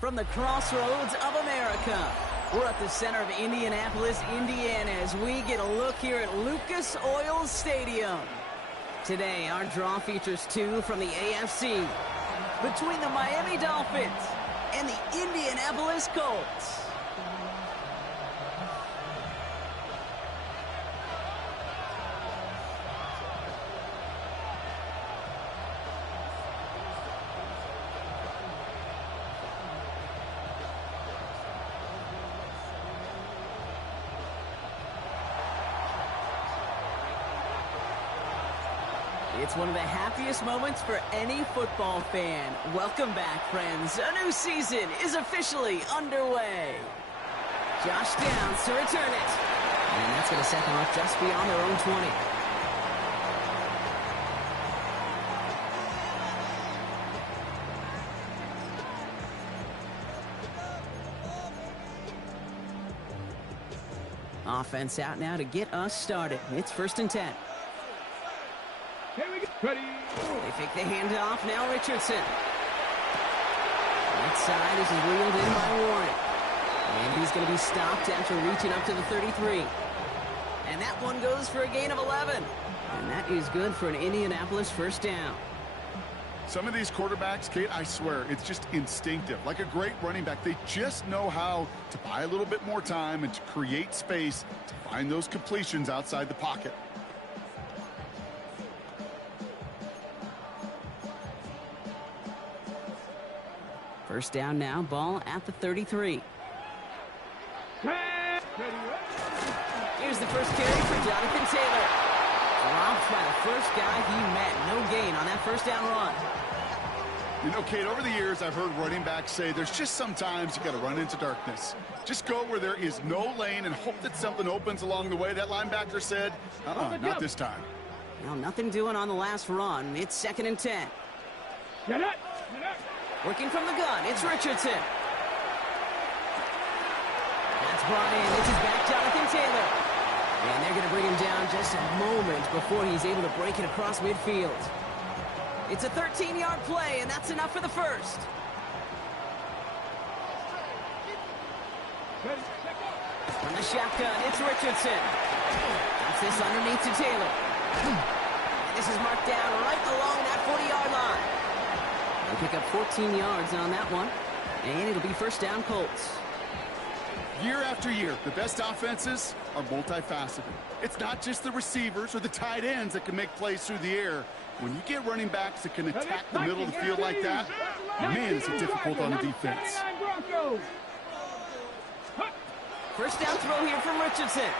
From the crossroads of America, we're at the center of Indianapolis, Indiana, as we get a look here at Lucas Oil Stadium. Today, our draw features two from the AFC, between the Miami Dolphins and the Indianapolis Colts. It's one of the happiest moments for any football fan. Welcome back, friends. A new season is officially underway. Josh Downs to return it. And that's going to set them up just beyond their own 20. Offense out now to get us started. It's 1st and 10. Here we go. Ready. They fake the handoff. Now Richardson. Right side is reeled in by Warren. And he's going to be stopped after reaching up to the 33. And that one goes for a gain of 11. And that is good for an Indianapolis 1st down. Some of these quarterbacks, Kate, I swear, it's just instinctive. Like a great running back, they just know how to buy a little bit more time and to create space to find those completions outside the pocket. First down now, ball at the 33. Here's the first carry for Jonathan Taylor. Dropped by the first guy he met. No gain on that 1st down run. You know, Kate, over the years, I've heard running backs say there's just sometimes you got to run into darkness. Just go where there is no lane and hope that something opens along the way. That linebacker said, not this time. Well, nothing doing on the last run. It's 2nd and 10. Get it. Working from the gun, it's Richardson. That's brought in. This is back Jonathan Taylor. And they're going to bring him down just a moment before he's able to break it across midfield. It's a 13-yard play, and that's enough for the first. From the shotgun, it's Richardson. That's this underneath to Taylor. And this is marked down right along that 40-yard line. They pick up 14 yards on that one, and it'll be 1st down Colts. Year after year, the best offenses are multifaceted. It's not just the receivers or the tight ends that can make plays through the air. When you get running backs that can attack the middle of the field like that, man, is it difficult on the defense. 1st down throw here from Richardson.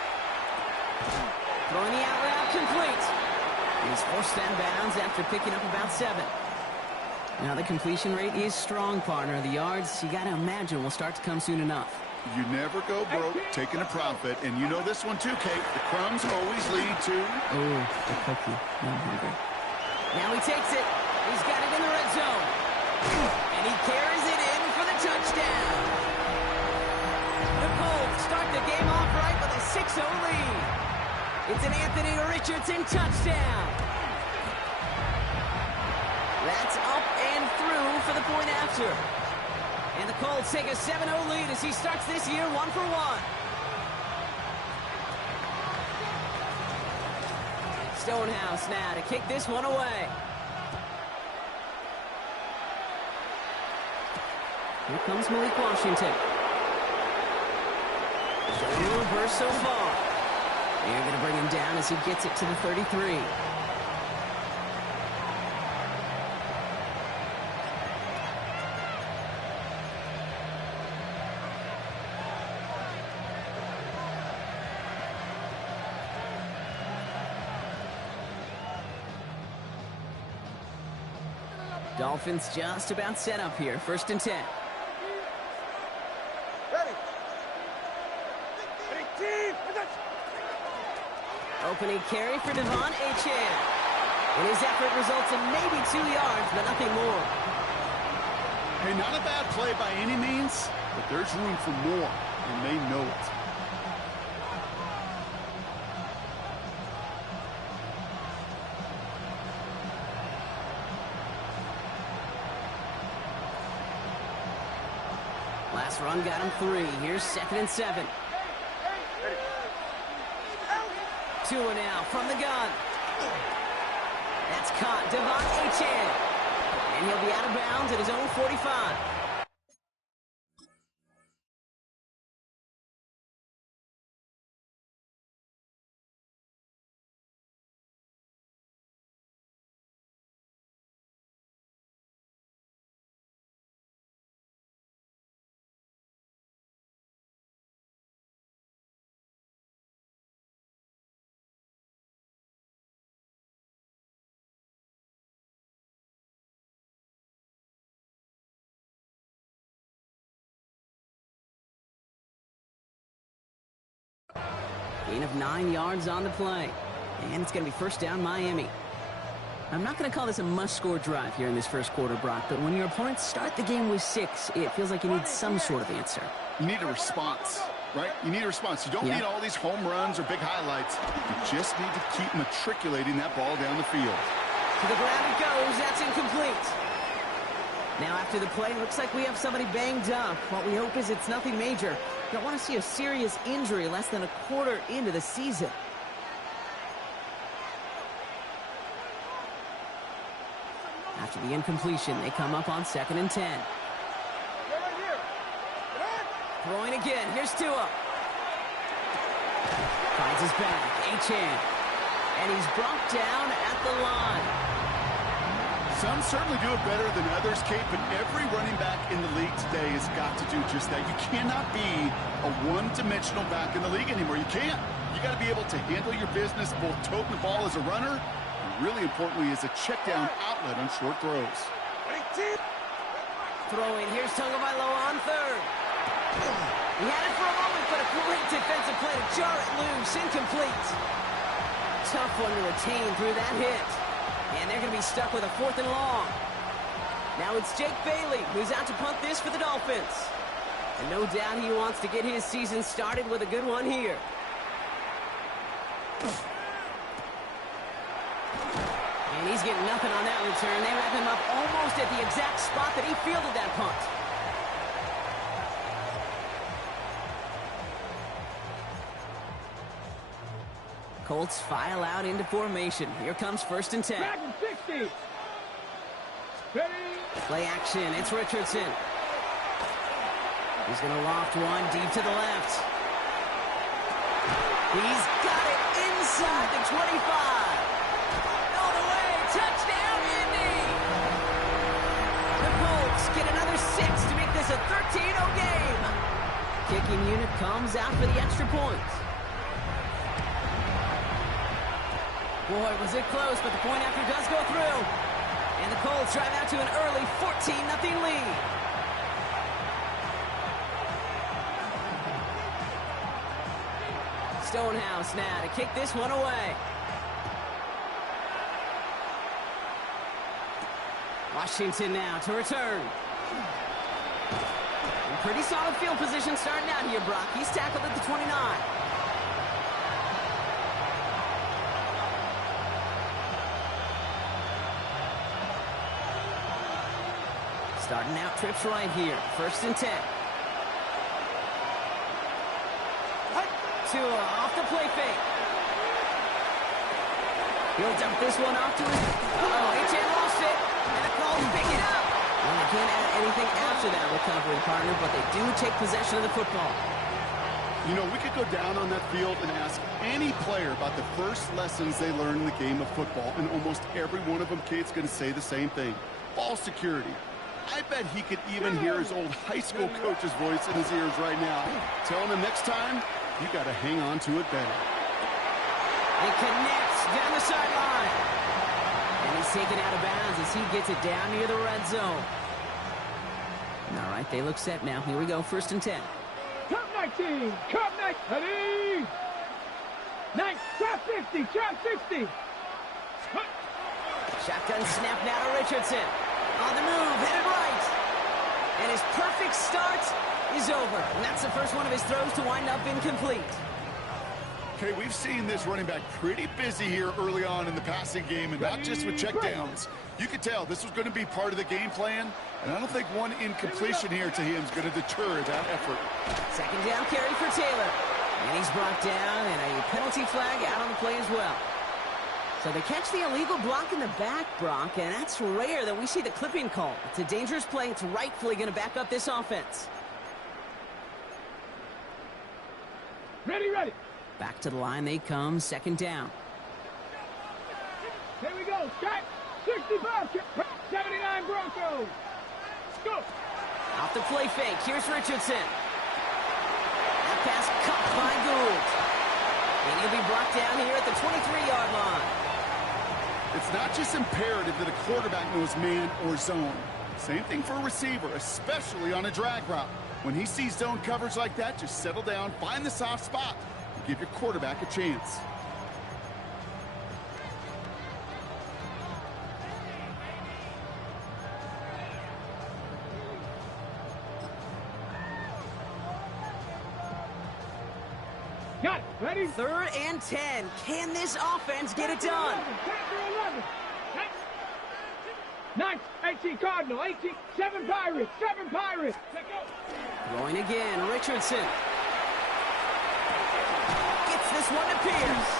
Throwing the out route complete. He's forced out of bounds after picking up about 7. Now the completion rate is strong, partner. The yards, you got to imagine, will start to come soon enough. You never go broke taking a profit, and you know this one too, Kate. The crumbs always lead to... Oh, the cookie. I'm hungry. Now he takes it. He's got it in the red zone. And he carries it in for the touchdown. The Colts start the game off right with a 6-0 lead. It's an Anthony Richardson touchdown. That's up and through for the point after. And the Colts take a 7-0 lead as he starts this year 1 for 1. Stonehouse now to kick this one away. Here comes Malik Washington. Good burst so far. They're going to bring him down as he gets it to the 33. Dolphins just about set up here. 1st and 10. Opening carry for Devon Achane. And his effort results in maybe 2 yards, but nothing more. Hey, not a bad play by any means, but there's room for more, and they know it. Last run got him 3. Here's 2nd and 7. Tua now from the gun. That's caught. Devon Achane. And he'll be out of bounds at his own 45. Gain of 9 yards on the play. And it's going to be first down Miami. I'm not going to call this a must-score drive here in this first quarter, Brock, but when your opponents start the game with 6, it feels like you need some sort of answer. You need a response, right? You need a response. You don't need all these home runs or big highlights. You just need to keep matriculating that ball down the field. To the ground it goes. That's incomplete. Now after the play, looks like we have somebody banged up. What we hope is it's nothing major. Don't want to see a serious injury less than a quarter into the season. After the incompletion, they come up on 2nd and 10. Throwing again. Here's Tua. Finds his back. Achane. And he's brought down at the line. Some certainly do it better than others, Kate, but every running back in the league today has got to do just that. You cannot be a one-dimensional back in the league anymore. You can't. You got to be able to handle your business, both toting the ball as a runner, and really importantly as a check-down outlet on short throws. Throwing. Here's Tagovailoa on 3rd. He had it for a moment, but a great defensive play to jar it loose. Incomplete. Tough one to retain through that hit. And they're going to be stuck with a 4th and long. Now it's Jake Bailey, who's out to punt this for the Dolphins. And no doubt he wants to get his season started with a good one here. And he's getting nothing on that return. They wrap him up almost at the exact spot that he fielded that punt. Colts file out into formation. Here comes 1st and 10. Back and 60. Ready. Play action. It's Richardson. He's going to loft one deep to the left. He's got it inside the 25. All the way. Touchdown, Indy. The Colts get another 6 to make this a 13-0 game. Kicking unit comes out for the extra point. Boy, was it close, but the point after does go through. And the Colts drive out to an early 14-0 lead. Stonehouse now to kick this one away. Washington now to return. And pretty solid field position starting out here, Brock. He's tackled at the 29. Starting out trips right here. 1st and 10. Tua off the play fake. He'll dump this one off to his... Achane lost it. And the Colts pick it up. Well, they can't add anything after that recovery, partner, but they do take possession of the football. You know, we could go down on that field and ask any player about the first lessons they learned in the game of football, and almost every one of them, Kate's going to say the same thing. Ball security. I bet he could even hear his old high school coach's voice in his ears right now, telling him next time, you got to hang on to it better. It connects down the sideline. And he's taken out of bounds as he gets it down near the red zone. All right, they look set now. Here we go, 1st and 10. Top 19. Top 19. Ready. 60, trap 60. Shotgun snap now to Richardson. On the move, headed right. And his perfect start is over. And that's the first one of his throws to wind up incomplete. Okay, we've seen this running back pretty busy here early on in the passing game, and not just with checkdowns. You could tell this was going to be part of the game plan, and I don't think one incompletion here to him is going to deter that effort. Second down carry for Taylor. And he's brought down, and a penalty flag out on the play as well. So they catch the illegal block in the back, Brock, and that's rare that we see the clipping call. It's a dangerous play. It's rightfully going to back up this offense. Ready, ready. Back to the line they come, second down. Here we go. Strike. 65. 79 Broncos. Go. Off the play fake. Here's Richardson. That pass caught by Gould. And he'll be brought down here at the 23-yard line. It's not just imperative that a quarterback knows man or zone. Same thing for a receiver, especially on a drag route. When he sees zone coverage like that, just settle down, find the soft spot, and give your quarterback a chance. Got it. Ready? 3rd and 10. Can this offense get it done? 9, 18 Cardinal, 18, 7 Pirates, 7 Pirates. Throwing again, Richardson. Gets this one to Pierce.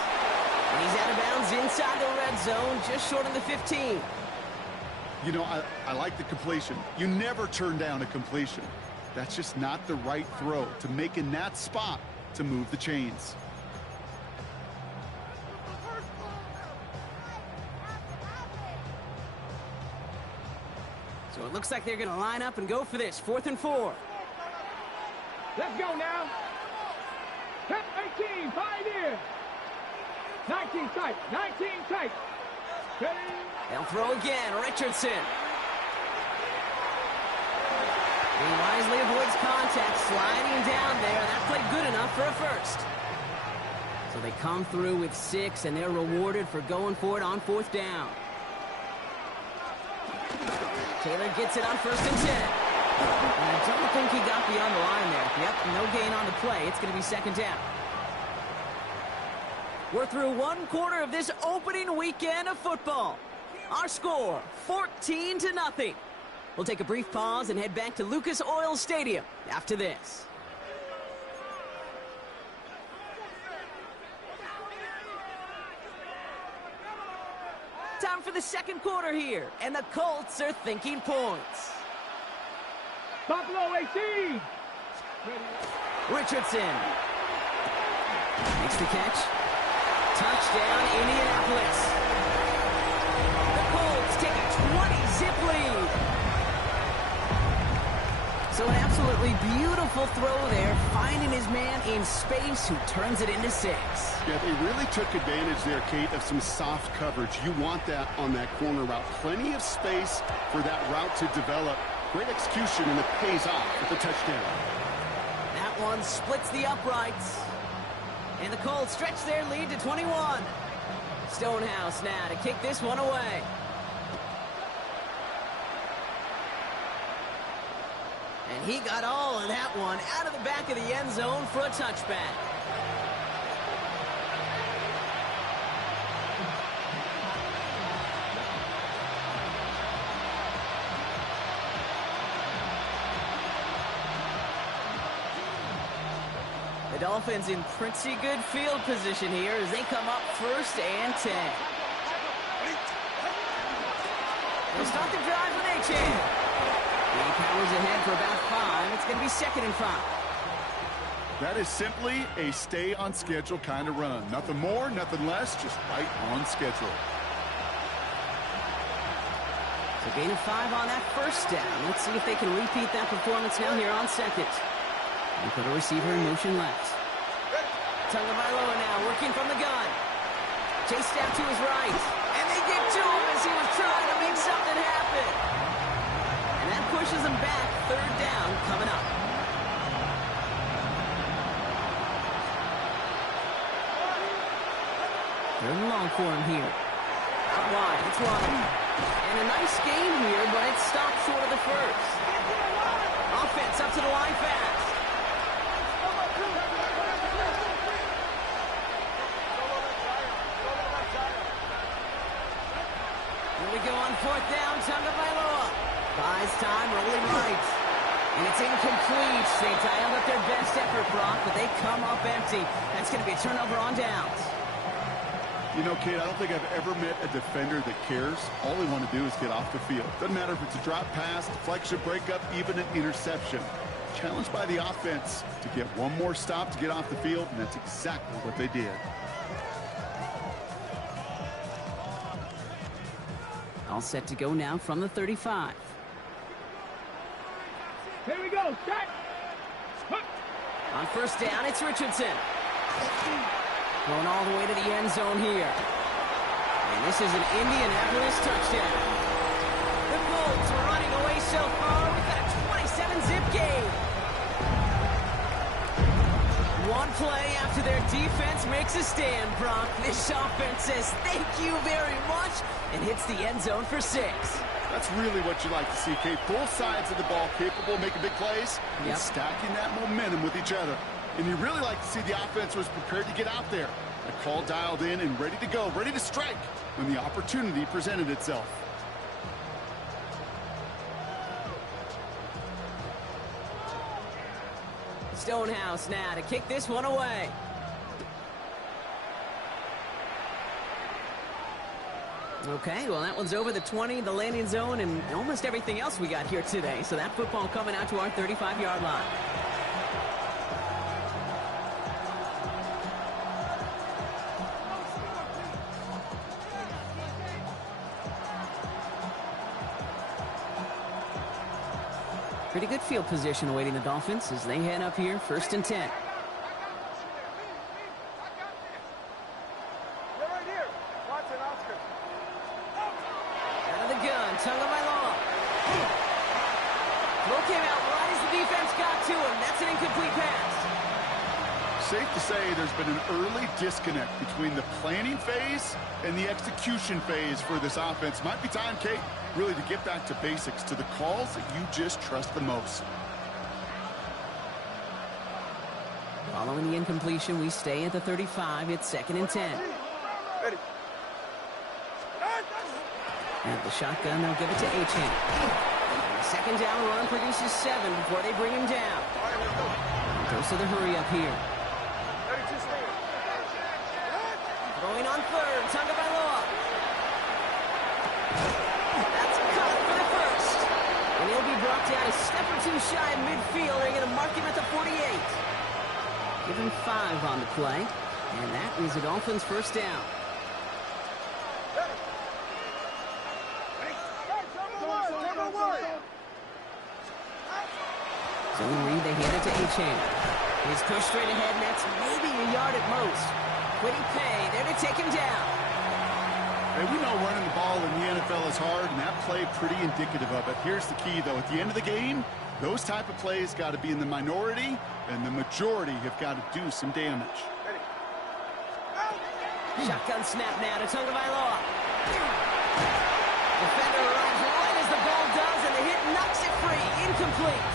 And he's out of bounds inside the red zone, just short of the 15. You know, I like the completion. You never turn down a completion. That's just not the right throw to make in that spot to move the chains. So it looks like they're going to line up and go for this. 4th and 4. Let's go now. 18, Pioneer. 19 tight, 19 tight. Ready? They'll throw again, Richardson. He wisely avoids contact, sliding down there. That played good enough for a first. So they come through with 6, and they're rewarded for going for it on 4th down. Taylor gets it on 1st and 10. And I don't think he got beyond the line there. Yep, no gain on the play. It's going to be 2nd down. We're through 1 quarter of this opening weekend of football. Our score, 14-0. We'll take a brief pause and head back to Lucas Oil Stadium after this. Time for the 2nd quarter here, and the Colts are thinking points. Buffalo 18. Richardson makes the catch. Touchdown, Indianapolis. The Colts take a 20-zip lead. So an absolutely beautiful throw there, finding his man in space who turns it into 6. Yeah, they really took advantage there, Kate, of some soft coverage. You want that on that corner route. Plenty of space for that route to develop. Great execution, and it pays off with the touchdown. That one splits the uprights. And the Colts stretch their lead to 21. Stonehouse now to kick this one away. And he got all of that one out of the back of the end zone for a touchback. The Dolphins in pretty good field position here as they come up 1st and 10. They'll start the drive with a chance. He powers ahead for about 5. It's going to be 2nd and 5. That is simply a stay-on-schedule kind of run. Nothing more, nothing less, just right on schedule. So gain of 5 on that 1st down. Let's see if they can repeat that performance now here on 2nd. They put a receiver in motion left. Tagovailoa now working from the gun. Chased out to his right. And they get to him as he was trying to make something happen. And that pushes him back. 3rd down coming up. Third and long for him here. Out wide, it's Waddle. And a nice gain here, but it's stopped short of the first. Offense up to the line fast. Here we go on fourth down. Tagovailoa buys time, rolling right. And it's incomplete. They dialed up their best effort, Brock, but they come up empty. That's going to be a turnover on downs. You know, Kate, I don't think I've ever met a defender that cares. All they want to do is get off the field. Doesn't matter if it's a drop pass, deflection, breakup, even an interception. Challenged by the offense to get one more stop to get off the field, and that's exactly what they did. All set to go now from the 35. Here we go. Set. On first down, it's Richardson. Going all the way to the end zone here. And this is an Indianapolis touchdown. The Colts are running away so far. We've got a 27-zip game. One play after their defense makes a stand, Brock. This offense says thank you very much and hits the end zone for 6. That's really what you like to see, Kate. Both sides of the ball capable of making big plays and stacking that momentum with each other. And you really like to see the offense was prepared to get out there. A call dialed in and ready to go, ready to strike when the opportunity presented itself. Stonehouse now to kick this one away. Okay, well, that one's over the 20, the landing zone, and almost everything else we got here today. So that football coming out to our 35-yard line. Pretty good field position awaiting the Dolphins as they head up here, 1st and 10. Out of the gun, Tagovailoa. Throw came out right as the defense got to him. That's an incomplete pass. Safe to say there's been an early disconnect between the planning phase and the execution phase for this offense. Might be time, Kate, really to get back to basics, to the calls that you just trust the most. Following the incompletion, we stay at the 35. It's 2nd and 10. Ready. At the shotgun, they'll give it to Achane. Second down run produces 7 before they bring him down. Goes to the hurry up here. Going on 3rd, Tagovailoa. That's cut for the first. And he'll be brought down a step or two shy of midfield. They're going to mark him at the 48. Give him 5 on the play. And that is a Dolphins' first down. Zone read, they hand it to Achane. He's pushed straight ahead, and that's maybe a yard at most. Quiddy Pay there to take him down. Hey, we know running the ball in the NFL is hard, and that play pretty indicative of it. Here's the key, though. At the end of the game, those type of plays got to be in the minority, and the majority have got to do some damage. Shotgun snap now to Tagovailoa. Defender runs right as the ball does, and the hit knocks it free. Incomplete.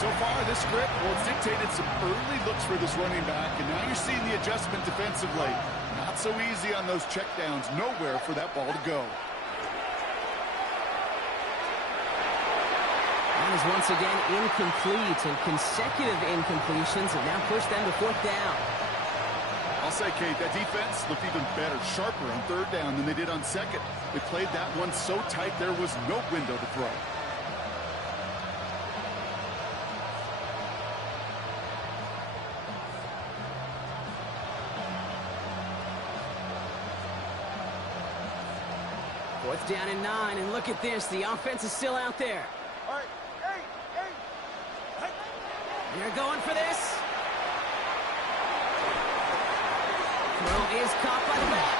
So far, this script, well, it's dictated some early looks for this running back, and now you're seeing the adjustment defensively. Not so easy on those checkdowns. Nowhere for that ball to go. That is once again incomplete, and consecutive incompletions have now pushed them to 4th down. I'll say, Kate, that defense looked even better, sharper on 3rd down than they did on 2nd. They played that one so tight there was no window to throw. Fourth down and 9, and look at this. The offense is still out there. All right. They're going for this. Throw is caught by the back.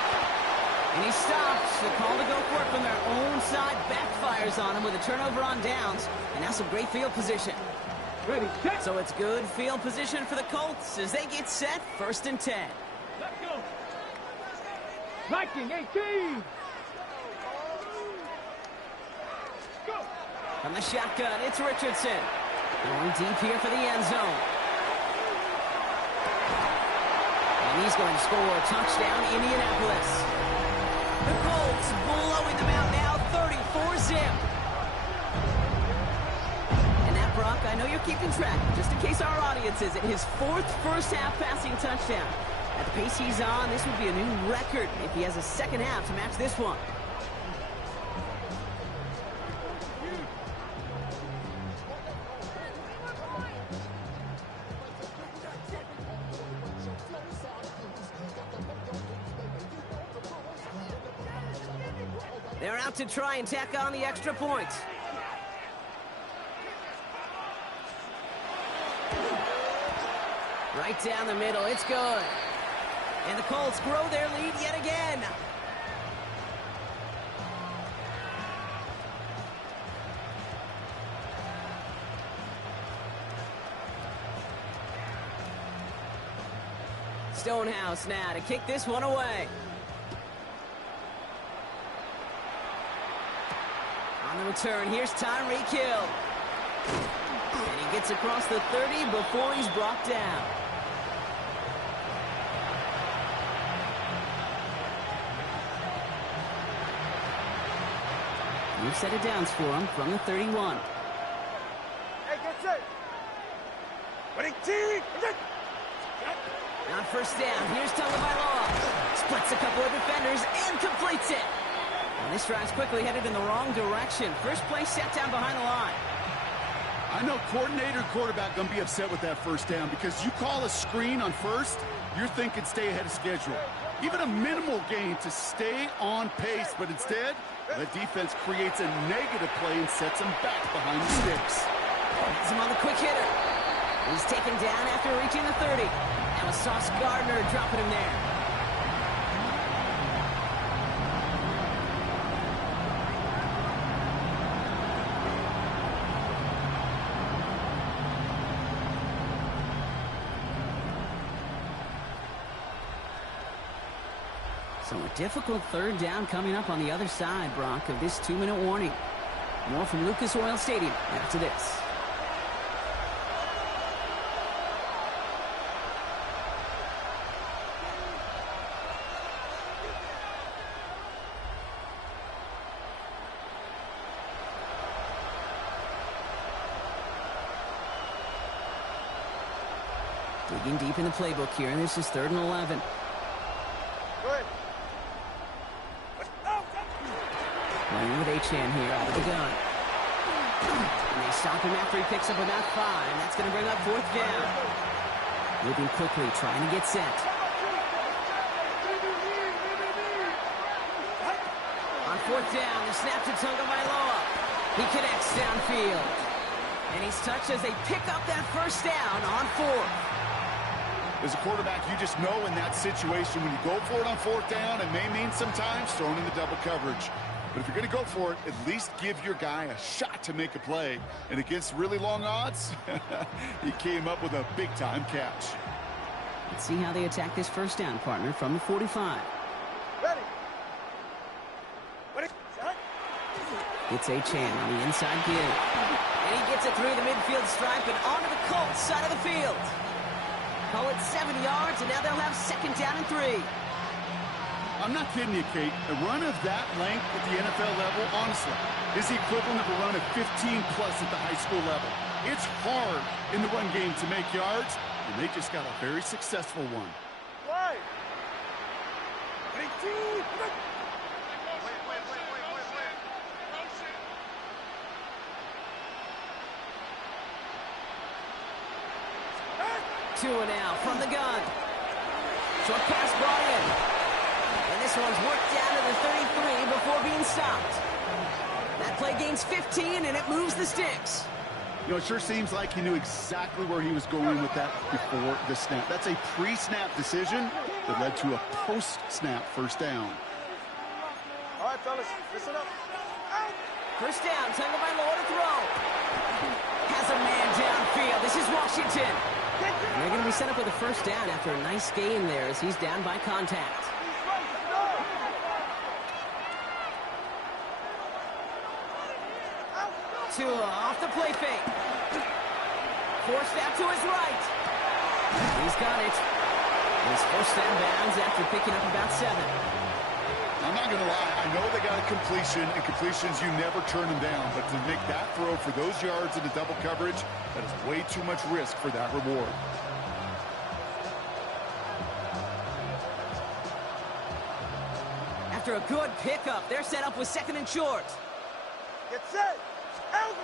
And he stops. The call to go for it from their own side backfires on him with a turnover on downs. And now some great field position. Ready, set. So it's good field position for the Colts as they get set, 1st and 10. Let's go. Viking 18. Go. From the shotgun, it's Richardson. Going deep here for the end zone. And he's going to score a touchdown, Indianapolis. The Colts blowing them out now, 34-zip. And that, Brock, I know you're keeping track, just in case our audience isn't. His fourth first-half passing touchdown. At the pace he's on, this would be a new record if he has a second half to match this one. They're out to try and tack on the extra point. Right down the middle, it's good. And the Colts grow their lead yet again. Stonehouse now to kick this one away. On the return, here's Tyreek Hill. And he gets across the 30 before he's brought down. New set of downs for him from the 31. Hey, get set. Ready, team. On first down, here's Tagovailoa. Splits a couple of defenders and completes it. And this drive's quickly headed in the wrong direction. First play set down behind the line. I know coordinator, quarterback going to be upset with that first down because you call a screen on first, you're thinking stay ahead of schedule. Even a minimal gain to stay on pace, but instead, the defense creates a negative play and sets him back behind the sticks. He's him on the quick hitter. He's taken down after reaching the 30. Now a Sauce Gardner dropping him there. So a difficult third down coming up on the other side, Brock, of this 2-minute warning. More from Lucas Oil Stadium after this. Digging deep in the playbook here, and this is 3rd and 11. Good. Playing with Achane here out of the gun. And they stop him after he picks up about 5. That's going to bring up 4th down. Moving quickly, trying to get set. On 4th down, the snap to Tagovailoa. He connects downfield. And he's touched as they pick up that first down on 4th. As a quarterback, you just know in that situation when you go for it on 4th down, it may mean sometimes throwing in the double coverage. But if you're going to go for it, at least give your guy a shot to make a play. And against really long odds, he came up with a big-time catch. Let's see how they attack this first down, partner, from the 45. Ready. Ready. It's Achane on the inside give. And he gets it through the midfield stripe and onto the Colts side of the field. Call it 7 yards, and now they'll have 2nd down and 3. I'm not kidding you, Kate. A run of that length at the NFL level, honestly, is the equivalent of a run of 15-plus at the high school level. It's hard in the run game to make yards, and they just got a very successful one. Why? Ready, team. 2 now from the gun. Short pass brought in. And this one's worked down to the 33 before being stopped. That play gains 15, and it moves the sticks. You know, it sure seems like he knew exactly where he was going with that before the snap. That's a pre-snap decision that led to a post-snap first down. All right, fellas, listen up. First down, Tagovailoa to throw. Has a man downfield. This is Washington. And they're going to be set up with a first down after a nice gain there as he's down by contact. off the play fake. Forced out to his right. He's got it. He's first down bounds after picking up about 7. I'm not going to lie. I know they got a completion, and completions, you never turn them down. But to make that throw for those yards into double coverage, that is way too much risk for that reward. After a good pickup, they're set up with 2nd and short. Get set. Out.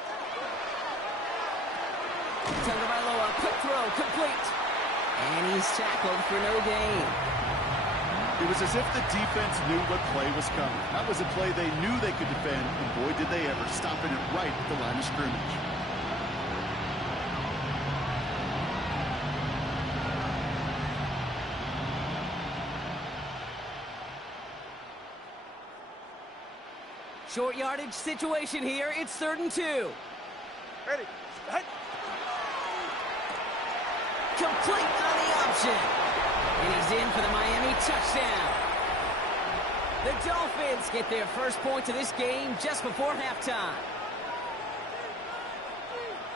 Tagovailoa, quick throw, complete. And he's tackled for no gain. It was as if the defense knew what play was coming. That was a play they knew they could defend, and boy, did they ever, stopping it right at the line of scrimmage. Short yardage situation here. It's 3rd and 2. Ready. Hey. Complete on the option. And he's in for the Miami touchdown. The Dolphins get their first points of this game just before halftime.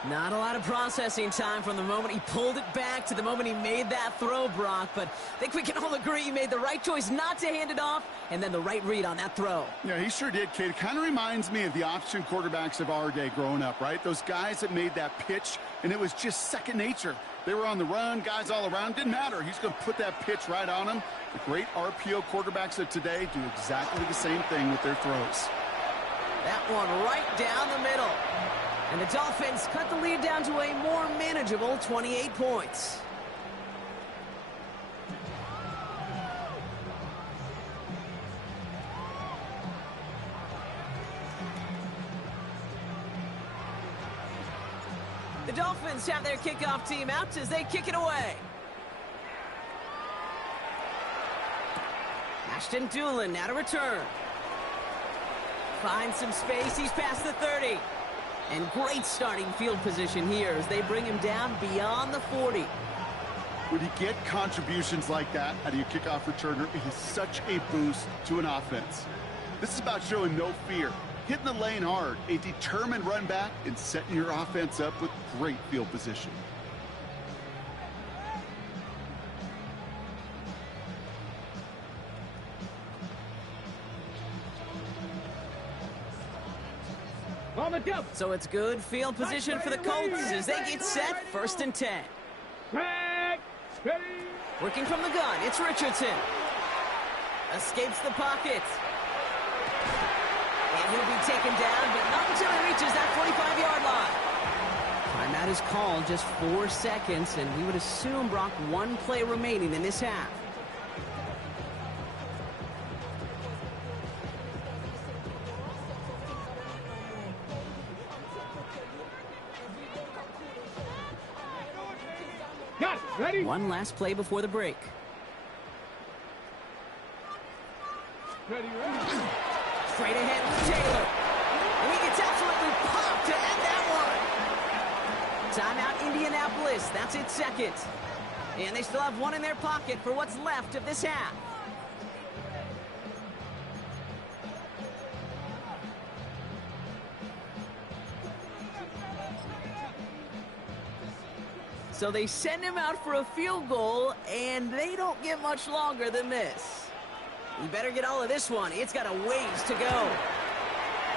Not a lot of processing time from the moment he pulled it back to the moment he made that throw, Brock. But I think we can all agree he made the right choice not to hand it off, and then the right read on that throw. Yeah, he sure did, Kate. It kind of reminds me of the option quarterbacks of our day growing up, right? Those guys that made that pitch, and it was just second nature. They were on the run, guys all around. Didn't matter. He's going to put that pitch right on him. The great RPO quarterbacks of today do exactly the same thing with their throws. That one right down the middle. And the Dolphins cut the lead down to a more manageable 28 points. The Dolphins have their kickoff team out as they kick it away. Ashton Doolin now to return. Finds some space. He's past the 30. And great starting field position here as they bring him down beyond the 40. When you get contributions like that out of your kickoff returner, it is such a boost to an offense. This is about showing no fear, hitting the lane hard, a determined run back, and setting your offense up with great field position. On the jump. So it's good field position for the Colts as they get set, 1st and 10. Back. Ready. Working from the gun, it's Richardson. Escapes the pocket. And he'll be taken down, but not until he reaches that 45-yard line. Timeout is called, just 4 seconds, and we would assume, Brock, 1 play remaining in this half. Got it. Ready. One last play before the break. Ready. Straight ahead with Taylor. And he gets absolutely popped to end that one. Timeout Indianapolis. That's its 2nd. And they still have 1 in their pocket for what's left of this half. So they send him out for a field goal, and they don't get much longer than this. You better get all of this one. It's got a ways to go.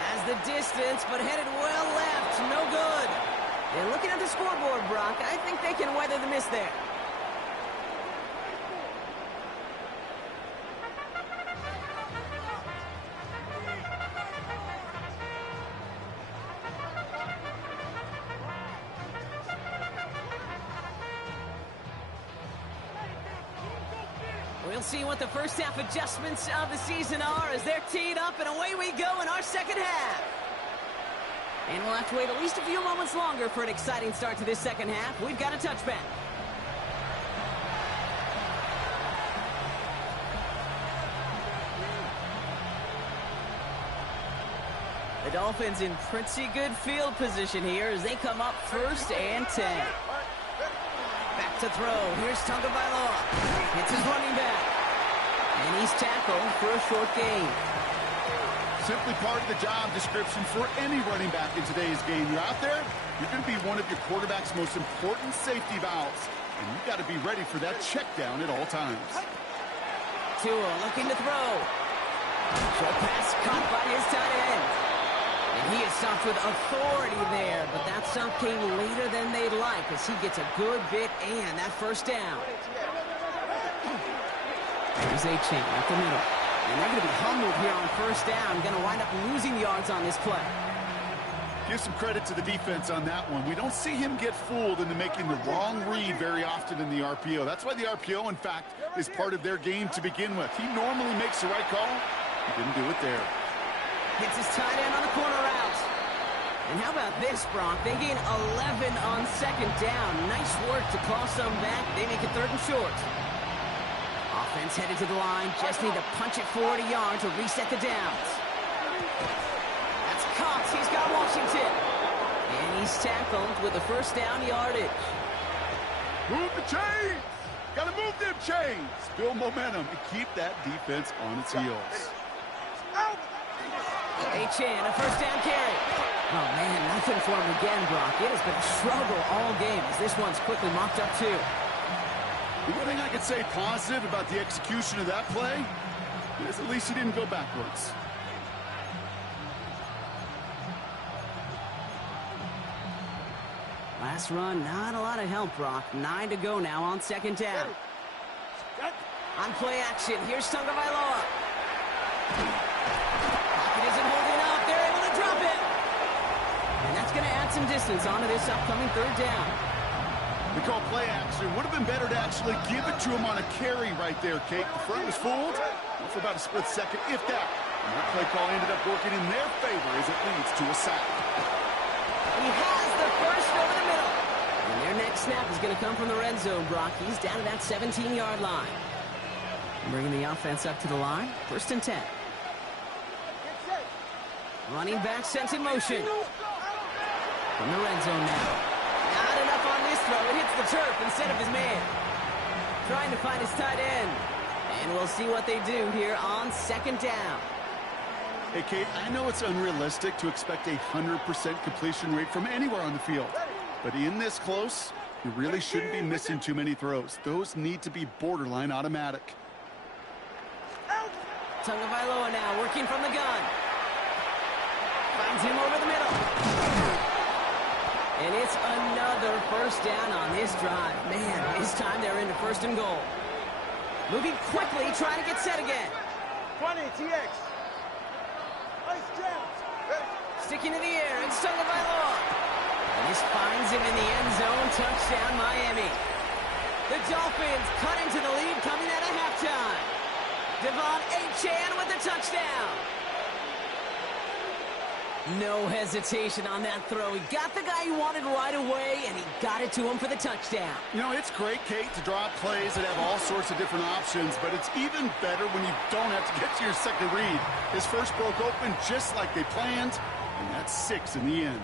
Has the distance, but headed well left. No good. And looking at the scoreboard, Brock, I think they can weather the miss there. We'll see what the first half adjustments of the season are as they're teed up, and away we go in our second half. And we'll have to wait at least a few moments longer for an exciting start to this second half. We've got a touchback. The Dolphins in pretty good field position here as they come up 1st and 10. Back to throw. Here's Tagovailoa. Hits his running back. And he's tackled for a short gain. Simply part of the job description for any running back in today's game. You're out there, you're going to be one of your quarterback's most important safety valves. And you've got to be ready for that check down at all times. Tua looking to throw. Short pass caught by his tight end. And he is stopped with authority there, but that stop came later than they'd like as he gets a good bit and that first down. There's A-Chain up the middle. And they're going to be humbled here on first down. Going to wind up losing yards on this play. Give some credit to the defense on that one. We don't see him get fooled into making the wrong read very often in the RPO. That's why the RPO, in fact, is part of their game to begin with. He normally makes the right call. He didn't do it there. Hits his tight end on the corner route. And how about this, Brock? They gain 11 on second down. Nice work to call some back. They make it third and short. Offense headed to the line. Just need to punch it 40 yards to reset the downs. That's Cox. He's got Washington. And he's tackled with the first down yardage. Move the chains. Got to move them chains. Build momentum and keep that defense on its heels. A-Chan, a first down carry. Oh, man, nothing for him again, Brock. It has been a struggle all game as this one's quickly mopped up, too. The one thing I could say positive about the execution of that play is at least he didn't go backwards. Last run, not a lot of help, Brock. 9 to go now on second down. On play action, here's Tagovailoa. Pocket isn't holding up. They're able to drop it. And that's going to add some distance onto this upcoming third down. We call play action. Would have been better to actually give it to him on a carry right there, Kate. The front was fooled for about a split second, if that. And that play call ended up working in their favor as it leads to a sack. He has the first over the middle. And their next snap is going to come from the red zone, Brock. He's down to that 17-yard line. Bringing the offense up to the line. First and 10. Running back sent in motion. From the red zone now. Not enough on this throw. It hits the turf instead of his man. Trying to find his tight end. And we'll see what they do here on second down. Hey, Kate, I know it's unrealistic to expect a 100% completion rate from anywhere on the field. But in this close, you really shouldn't be missing too many throws. Those need to be borderline automatic. Tagovailoa now working from the gun. Finds him over the middle. And it's another first down on this drive. Man, this time they're into first and goal. Moving quickly, trying to get set again. 20, TX. Nice jam. Sticking to the air, and Tagovailoa. And this finds him in the end zone. Touchdown, Miami. The Dolphins cut into the lead coming out of halftime. Devon A-Chan with the touchdown. No hesitation on that throw. He got the guy he wanted right away, and he got it to him for the touchdown. You know, it's great, Kate, to draw up plays that have all sorts of different options, but it's even better when you don't have to get to your second read. His first broke open just like they planned, and that's 6 in the end.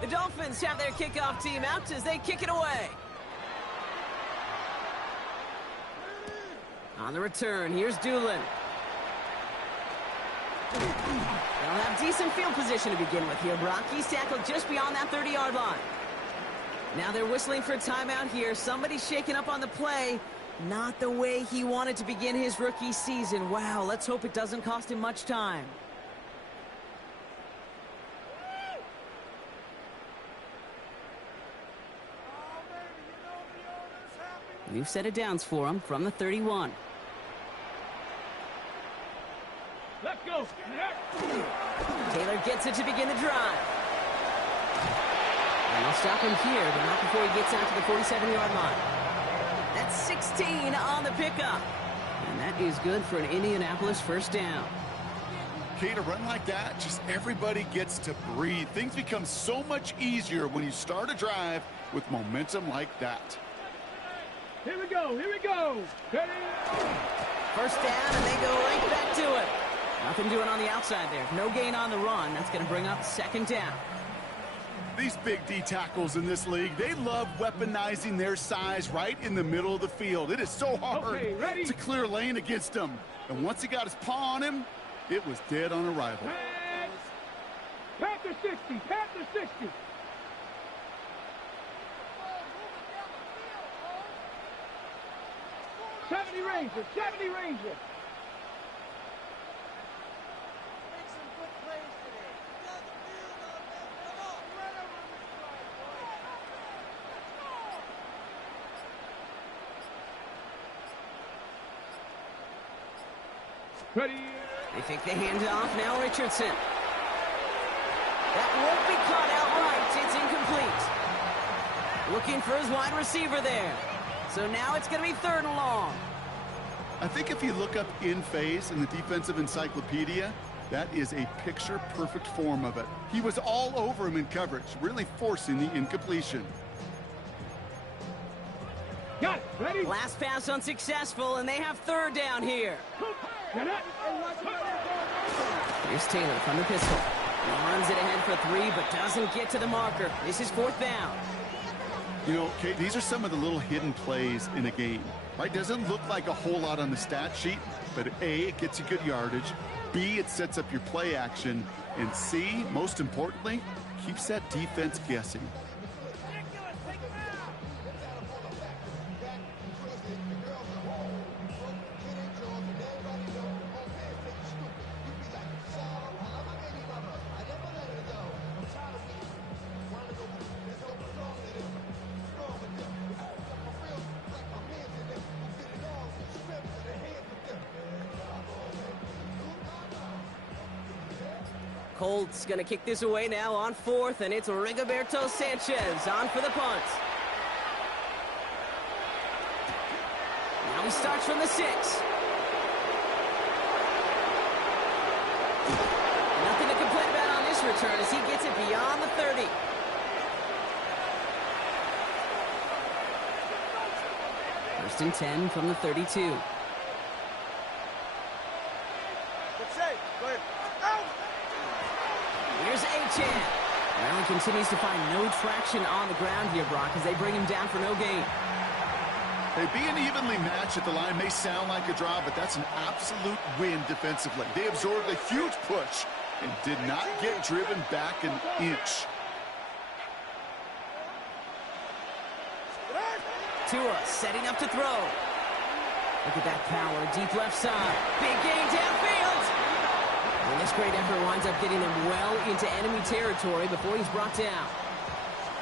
The Dolphins have their kickoff team out as they kick it away. On the return, here's Doolin. They'll have decent field position to begin with here, Brock. He's tackled just beyond that 30-yard line. Now they're whistling for a timeout here. Somebody's shaking up on the play. Not the way he wanted to begin his rookie season. Wow, let's hope it doesn't cost him much time. We've set it downs for him from the 31. Let's go. Taylor gets it to begin the drive. And they'll stop him here, but not before he gets out to the 47-yard line. That's 16 on the pickup. And that is good for an Indianapolis first down. Kate, a run like that, just everybody gets to breathe. Things become so much easier when you start a drive with momentum like that. Here we go. Here we go. Ready? First down, and they go right back to it. Nothing doing on the outside there. No gain on the run. That's going to bring up second down. These big D tackles in this league, they love weaponizing their size right in the middle of the field. It is so hard to clear lane against them. And once he got his paw on him, it was dead on arrival. Panther 60, Panther 60. Ranger, 70 Ranger. Ready. They think they hand off now. Richardson. That won't be caught outright. It's incomplete. Looking for his wide receiver there. So now it's going to be third and long. I think if you look up in phase in the defensive encyclopedia, that is a picture-perfect form of it. He was all over him in coverage, really forcing the incompletion. Got it. Ready? Last pass unsuccessful, and they have third down here. Here's Taylor from the pistol. He runs it ahead for three, but doesn't get to the marker. This is fourth down. You know, Kate, these are some of the little hidden plays in a game, right? Doesn't look like a whole lot on the stat sheet, but A, it gets you good yardage. B, it sets up your play action. And C, most importantly, keeps that defense guessing. Colts going to kick this away now on fourth, and it's Rigoberto Sanchez on for the punt. Now he starts from the 6. Nothing to complain about on this return as he gets it beyond the 30. First and 10 from the 32. Here's A-Chan. Allen continues to find no traction on the ground here, Brock, as they bring him down for no gain. Hey, being evenly matched at the line may sound like a draw, but that's an absolute win defensively. They absorbed a huge push and did not get driven back an inch. Tua setting up to throw. Look at that power, deep left side. Big gain downfield. And this great effort winds up getting them well into enemy territory before he's brought down.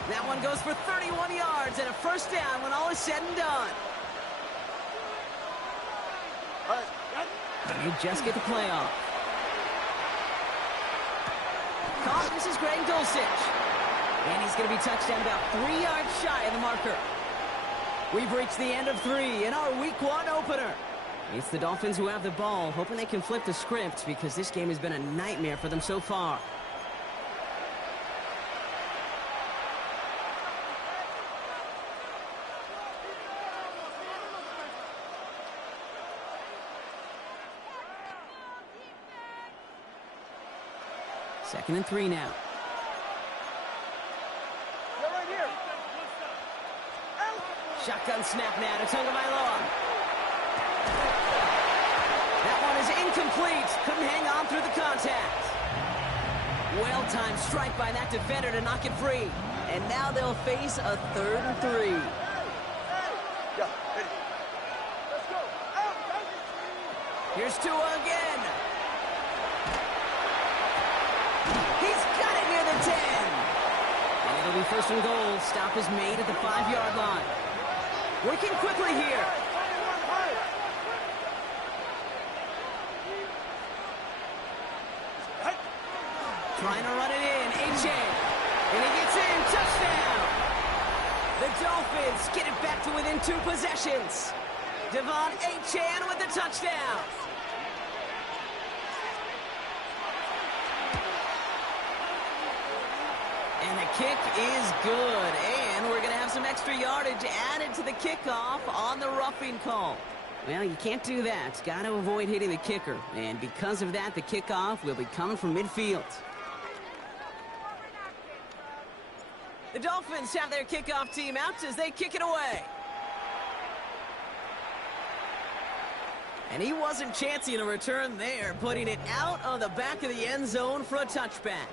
That one goes for 31 yards and a first down when all is said and done. They just get the play off. Caught, this is Greg Dulcich. And he's going to be touched down about 3 yards shy of the marker. We've reached the end of 3 in our Week 1 opener. It's the Dolphins who have the ball, hoping they can flip the script because this game has been a nightmare for them so far. Second and 3 now. Shotgun snap now to Tagovailoa. That one is incomplete. Couldn't hang on through the contact. Well-timed strike by that defender to knock it free. And now they'll face a 3rd and 3. Here's Tua again. He's got it near the 10. And it'll be first and goal. Stop is made at the 5-yard line. Working quickly here. Trying to run it in. A-Chan. And he gets in. Touchdown. The Dolphins get it back to within 2 possessions. Devon A-Chan with the touchdown. And the kick is good. And And we're going to have some extra yardage added to the kickoff on the roughing call. Well, you can't do that. Got to avoid hitting the kicker. And because of that, the kickoff will be coming from midfield. The Dolphins have their kickoff team out as they kick it away. And he wasn't chancing a return there, putting it out of the back of the end zone for a touchback.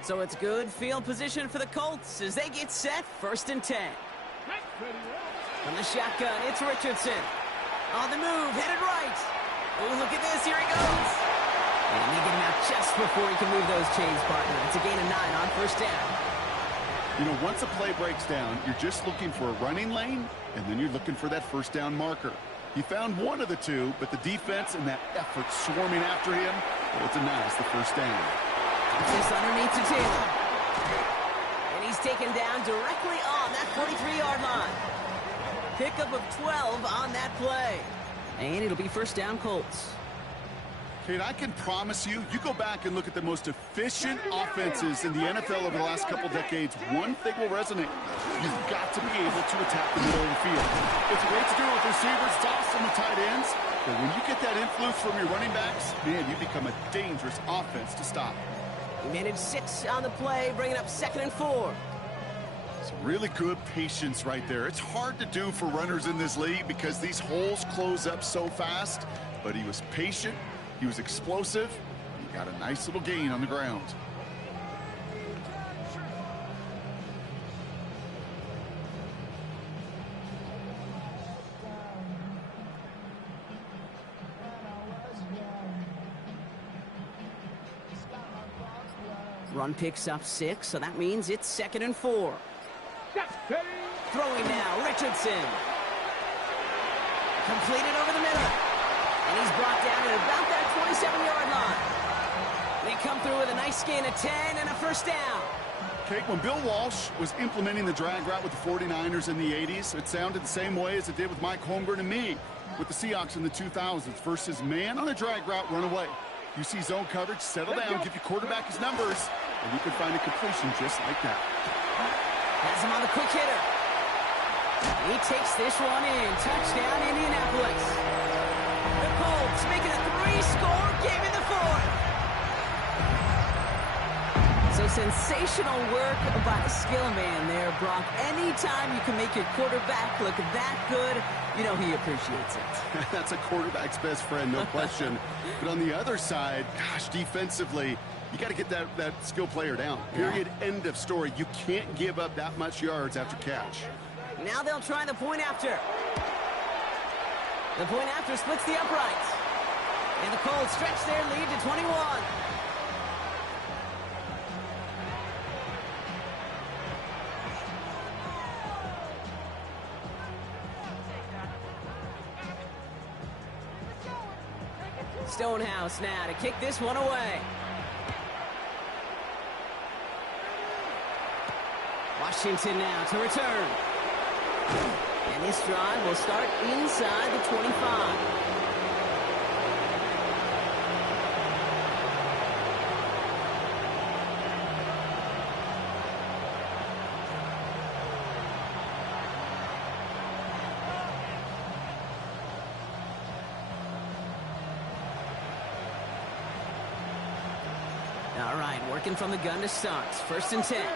So it's good field position for the Colts as they get set, 1st and 10. From the shotgun, it's Richardson. On the move, headed right. Oh, look at this, here he goes. And they get him out just before he can move those chains, partner. It's a gain of 9 on 1st down. You know, once a play breaks down, you're just looking for a running lane, and then you're looking for that 1st down marker. He found one of the two, but the defense and that effort swarming after him, well, it's a nice, the 1st down. Just underneath to Taylor. And he's taken down directly on that 43-yard line. Pickup of 12 on that play. And it'll be 1st down Colts. Kate, I can promise you, you go back and look at the most efficient offenses in the NFL over the last couple decades, one thing will resonate. You've got to be able to attack the middle of the field. It's great to do it with receivers, it's awesome with tight ends, but when you get that influence from your running backs, man, you become a dangerous offense to stop. He managed 6 on the play, bringing up 2nd and 4. It's really good patience right there. It's hard to do for runners in this league because these holes close up so fast, but he was patient. He was explosive. He got a nice little gain on the ground. Run picks up 6, so that means it's 2nd and 4. Throwing now, Richardson. Completed over the middle. And he's brought down at about that 27-yard line. They come through with a nice gain of 10 and a 1st down. Kate, when Bill Walsh was implementing the drag route with the 49ers in the 80s, it sounded the same way as it did with Mike Holmgren and me with the Seahawks in the 2000s versus man on a drag route, run away. You see zone coverage, settle down, give your quarterback his numbers, and you can find a completion just like that. Has him on the quick hitter. He takes this one in. Touchdown, Indianapolis. The Colts making a 3-score game in the 4th. So sensational work by a skill man there, Brock. Anytime you can make your quarterback look that good, you know he appreciates it. That's a quarterback's best friend, no question. But on the other side, gosh, defensively, you got to get that skill player down. Period. Yeah. End of story. You can't give up that much yards after catch. Now they'll try the point after. The point after splits the uprights. And the Colts stretch their lead to 21. Stonehouse now to kick this one away. Washington now to return. And this drive will start inside the 25. All right, working from the gun to start. 1st and 10.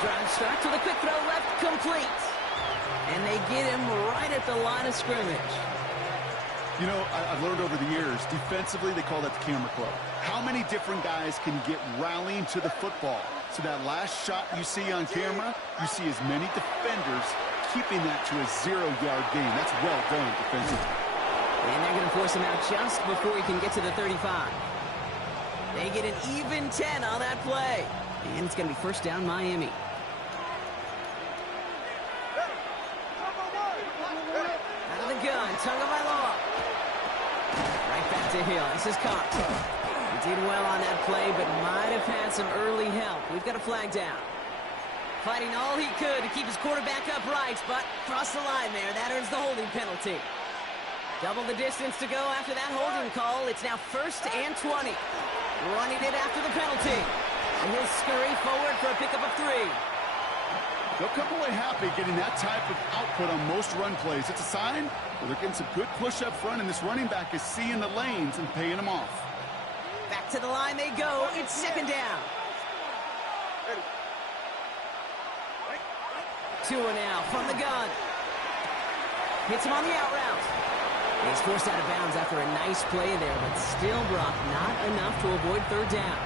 Drive start to the quick throw left, complete. And they get him right at the line of scrimmage. You know, I've learned over the years, defensively, they call that the camera club. How many different guys can get rallying to the football? So that last shot you see on camera, you see as many defenders keeping that to a 0-yard gain. That's well done defensively. And they're going to force him out just before he can get to the 35. They get an even 10 on that play. And it's going to be 1st down Miami. Out of the gun, Tagovailoa. Right back to Hill. This is caught. He did well on that play, but might have had some early help. We've got a flag down. Fighting all he could to keep his quarterback upright, but crossed the line there. That earns the holding penalty. Double the distance to go after that holding call. It's now 1st and 20. Running it after the penalty. And he'll scurry forward for a pickup of 3. They'll come away happy getting that type of output on most run plays. It's a sign that they're getting some good push up front, and this running back is seeing the lanes and paying them off. Back to the line they go. It's 2nd down. 2 now from the gun. Hits him on the out route. He's forced out of bounds after a nice play there, but still, Brock, not enough to avoid 3rd down.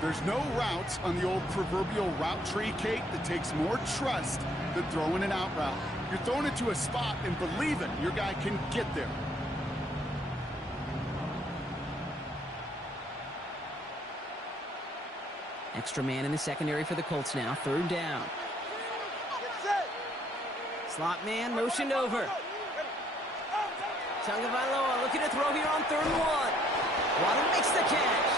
There's no route on the old proverbial route tree, Kate, that takes more trust than throwing an out route. You're throwing it to a spot and believing your guy can get there. Extra man in the secondary for the Colts now. 3rd down. Slot man motioned over. Tagovailoa looking to throw here on 3rd and 1. Waddle makes the catch.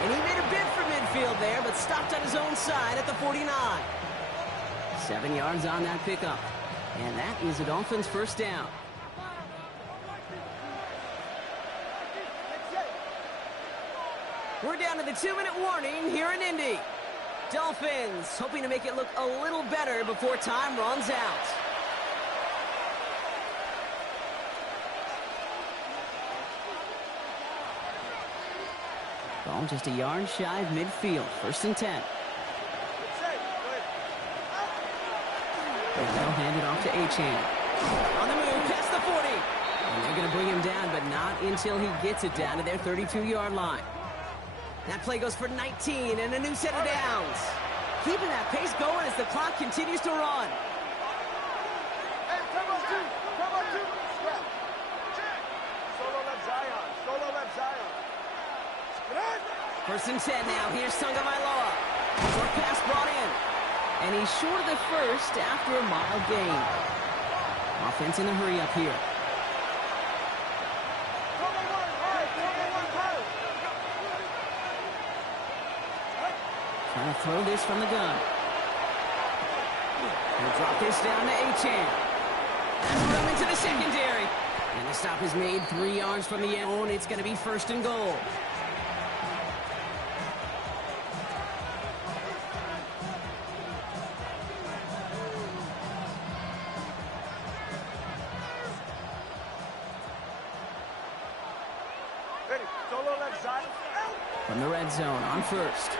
And he made a bid for midfield there, but stopped on his own side at the 49. 7 yards on that pickup. And that is a Dolphins' 1st down. We're down to the 2-minute warning here in Indy. Dolphins hoping to make it look a little better before time runs out. Ball just a yard shy of midfield. 1st and 10. And they'll hand it off to Achane. On the move, past the 40. And they're going to bring him down, but not until he gets it down to their 32-yard line. That play goes for 19 and a new set of downs. Keeping that pace going as the clock continues to run. Hey, come on, 2. Scrap. Solo left Zion. 1st and 10 now. Here's Tagovailoa. Short pass brought in. And he's short of the 1st after a mild gain. Offense in a hurry up here. Trying to throw this from the gun. He'll drop this down to Achane. That's room into the secondary. And the stop is made 3 yards from the end zone. It's going to be 1st and goal. From the red zone on 1st.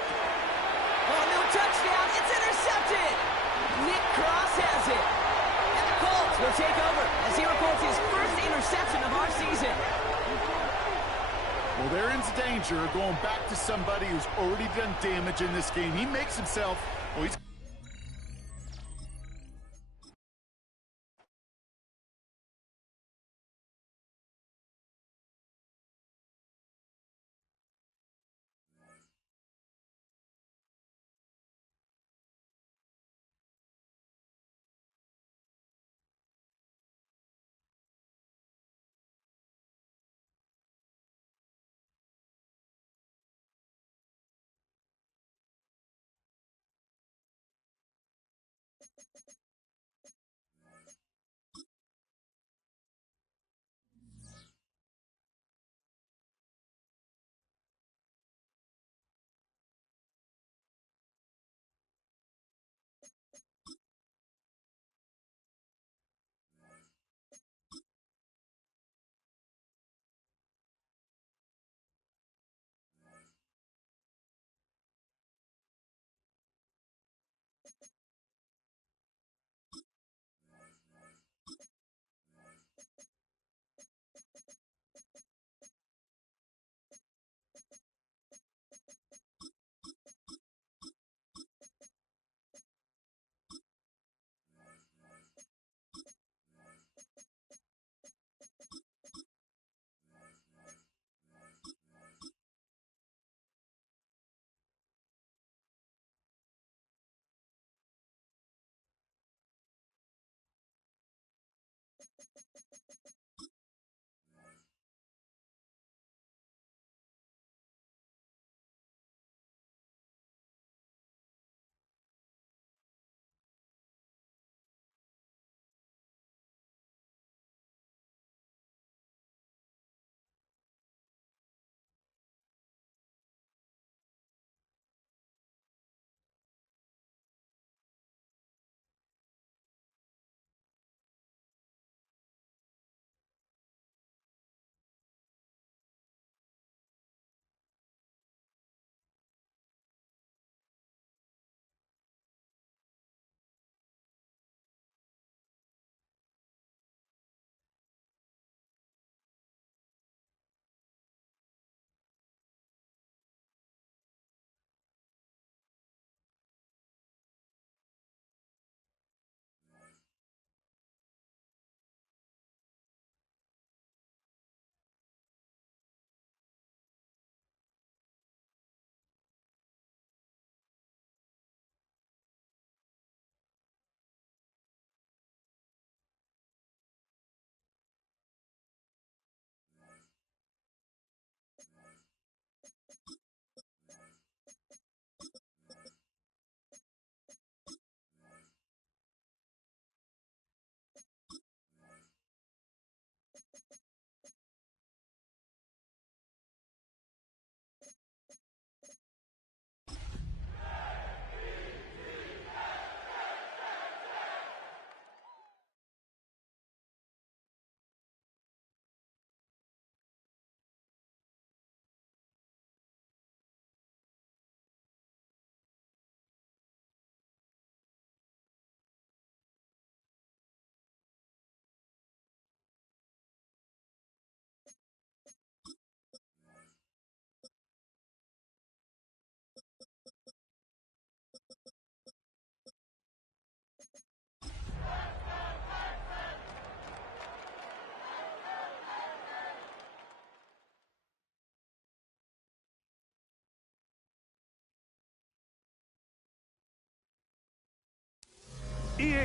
Oh, no touchdown. It's intercepted. Nick Cross has it. And the Colts will take over as he records his 1st interception of our season. Well, they're in danger of going back to somebody who's already done damage in this game. He makes himself, well, he's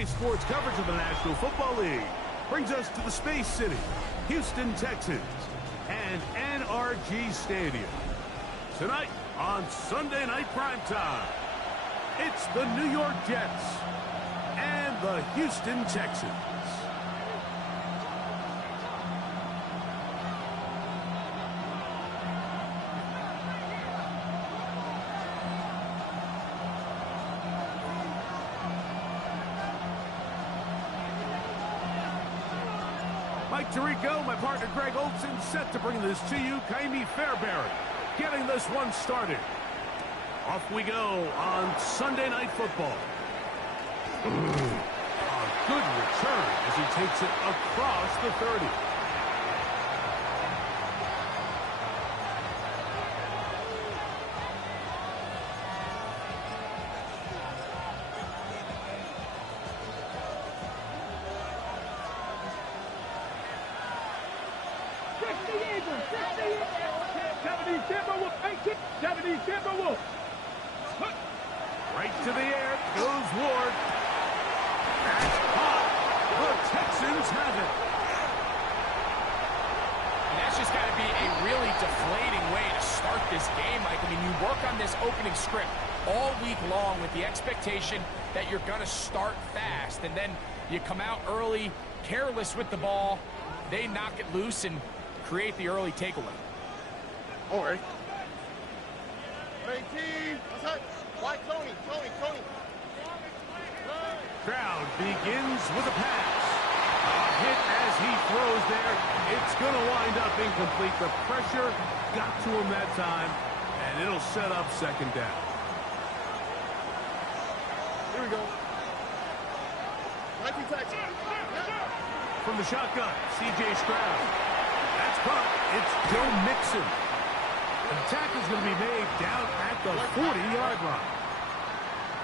Today's sports coverage of the National Football League brings us to the Space City, Houston Texans, and NRG Stadium. Tonight on Sunday Night Primetime, it's the New York Jets and the Houston Texans. Mike Tirico, my partner Greg Olson, set to bring this to you. Kaimi Fairbury getting this one started. Off we go on Sunday Night Football. A good return as he takes it across the 30. Right to the air goes Ward. That's caught. The Texans have it. And that's just got to be a really deflating way to start this game, Mike. I mean, you work on this opening script all week long with the expectation that you're going to start fast, and then you come out early, careless with the ball. They knock it loose and create the early takeaway. All right. Crowd begins with a pass. A hit as he throws there. It's going to wind up incomplete. The pressure got to him that time, and it'll set up second down. Here we go. From the shotgun, C.J. Stroud. That's caught. It's Joe Mixon. The tackle's going to be made down at the 40-yard line.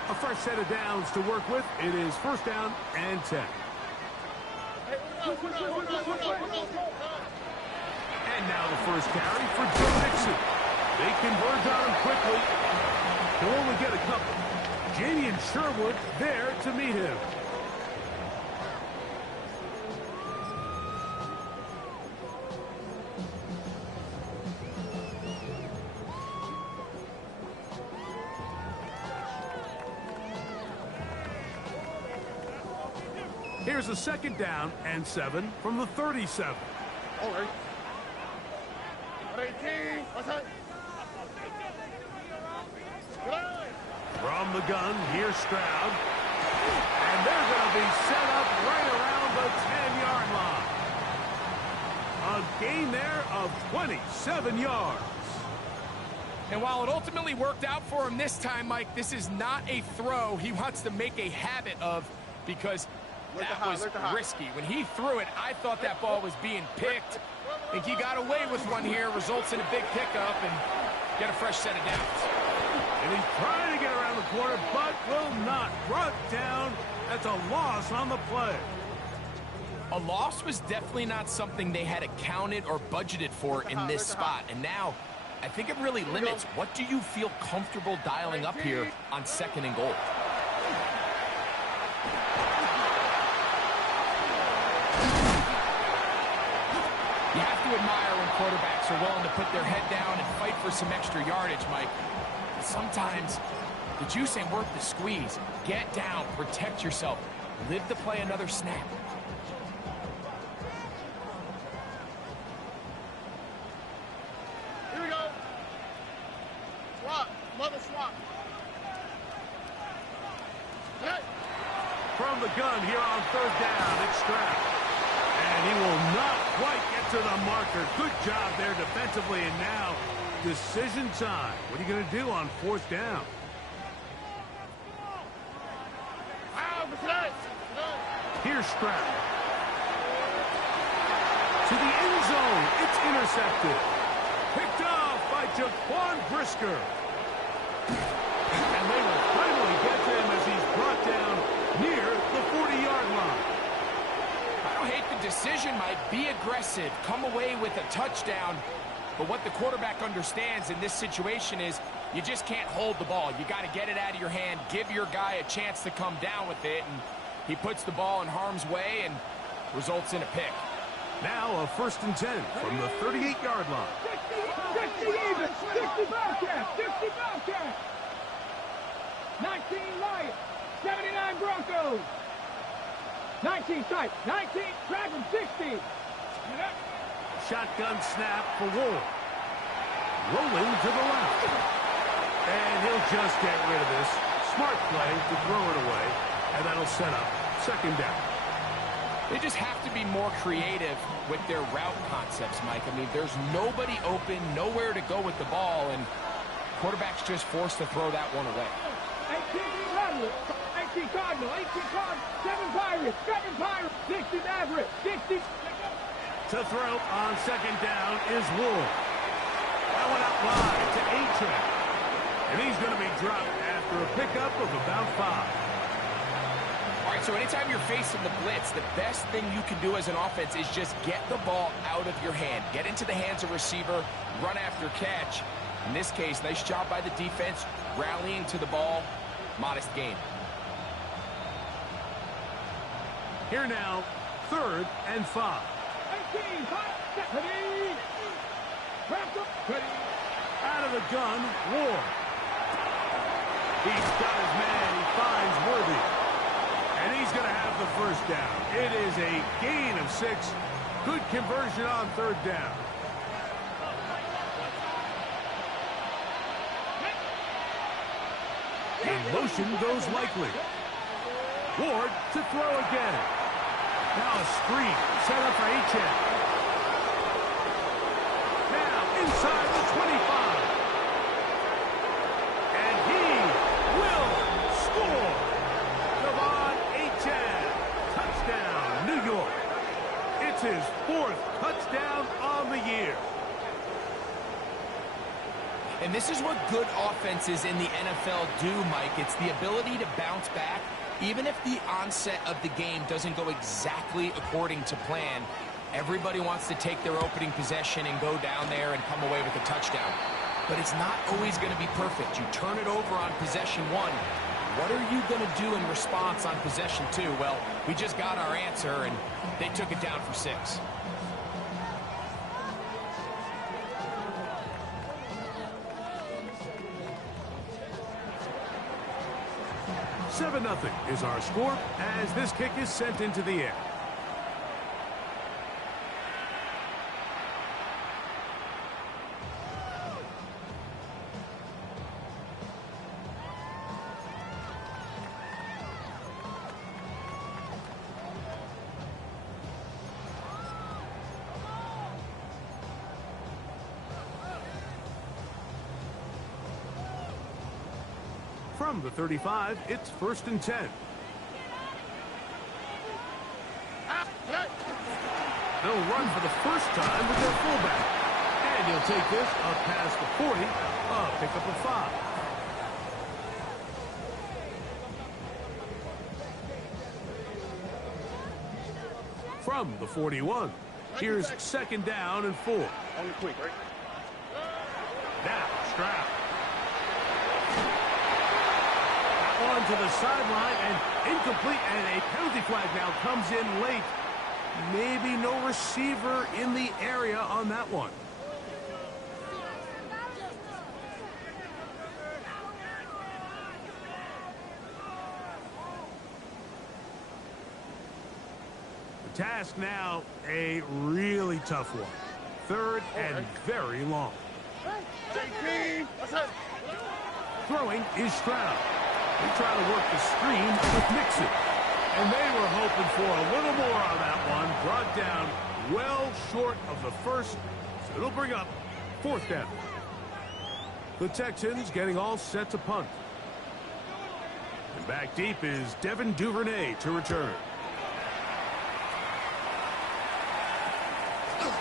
A fresh set of downs to work with. It is first down and 10. And now the first carry for Joe Mixon. They converge on him quickly. He'll only get a couple. Jamie and Sherwood there to meet him. Here's a second down and 7 from the 37. All right. From the gun, here's Stroud. And they're going to be set up right around the 10-yard line. A gain there of 27 yards. And while it ultimately worked out for him this time, Mike, this is not a throw he wants to make a habit of, because that was risky. When he threw it, I thought that ball was being picked. I think he got away with one here, results in a big pickup, and get a fresh set of downs. And he's trying to get around the corner, but will not. Brought down. That's a loss on the play. A loss was definitely not something they had accounted or budgeted for in this spot. And now, I think it really limits what do you feel comfortable dialing up here on 2nd and goal. You have to admire when quarterbacks are willing to put their head down and fight for some extra yardage, Mike. But sometimes the juice ain't worth the squeeze. Get down, protect yourself, live to play another snap. Here we go. Swap. Mother swap. Hey. From the gun here on 3rd down, it's Stroud. And he will not quite get to the marker. Good job there defensively, and now decision time. What are you going to do on 4th down? Here's Stroud. To the end zone. It's intercepted. Picked off by Jaquan Brisker. And they will finally get to him as he's brought down near the 40-yard line. I don't hate the decision, Mike. Be aggressive. Come away with a touchdown. But what the quarterback understands in this situation is you just can't hold the ball. You got to get it out of your hand, give your guy a chance to come down with it. And He puts the ball in harm's way and results in a pick. Now a 1st and 10 from the 38-yard line. 60 even, 60 Bobcats, 60 Bobcats. 19 Lions, 79 Broncos. 19 tight, 19, drag him, 60. Shotgun snap for Ward. Rolling to the left. And he'll just get rid of this. Smart play to throw it away. And that'll set up 2nd down. They just have to be more creative with their route concepts, Mike. I mean, there's nobody open, nowhere to go with the ball, and quarterback's just forced to throw that one away. 18 Cardinal, 18 Cardinal, 7 Pirates, 60 Maverick, 60. To throw on 2nd down is Ward. That one out wide to A-Track. And he's going to be dropped after a pickup of about 5. All right, so anytime you're facing the blitz, the best thing you can do as an offense is just get the ball out of your hand. Get into the hands of receiver, run after catch. In this case, nice job by the defense, rallying to the ball, modest gain. Here now, 3rd and 5. 18, Out of the gun, Ward. He's got his man, he finds Worthy. And he's going to have the 1st down. It is a gain of 6. Good conversion on 3rd down. In motion goes Likely. Ward to throw again. Now a screen set up for H.N. Now inside the 25. And he will score. Touchdown, New York. It's his 4th touchdown on the year. And this is what good offenses in the NFL do, Mike. It's the ability to bounce back, even if the onset of the game doesn't go exactly according to plan. Everybody wants to take their opening possession and go down there and come away with a touchdown. But it's not always going to be perfect. You turn it over on possession 1. What are you going to do in response on possession 2? Well, we just got our answer, and they took it down for 6. Seven 0 is our score as this kick is sent into the air. From the 35, it's 1st and 10. They'll run for the first time with their fullback. And he'll take this up past the 40, a pickup of 5. From the 41, here's 2nd down and 4. Only quick, right? Now, Stroud. On to the sideline and incomplete, and a penalty flag now comes in late. Maybe no receiver in the area on that one. The task now, a really tough one. 3rd and very long. Throwing is Stroud. They try to work the screen with Mixon. And they were hoping for a little more on that one. Brought down well short of the 1st. So it'll bring up 4th down. The Texans getting all set to punt. And back deep is Devin Duvernay to return. Oh,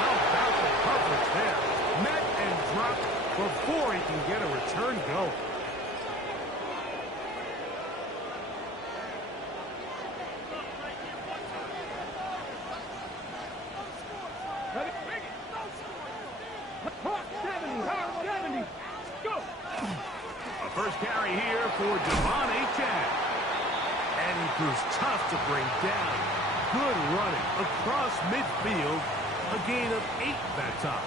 how about the coverage there? Met and dropped before he can get a return going. First carry here for Devon Achane. And Sliding through's tough to bring down. Good running across midfield. A gain of 8 that time.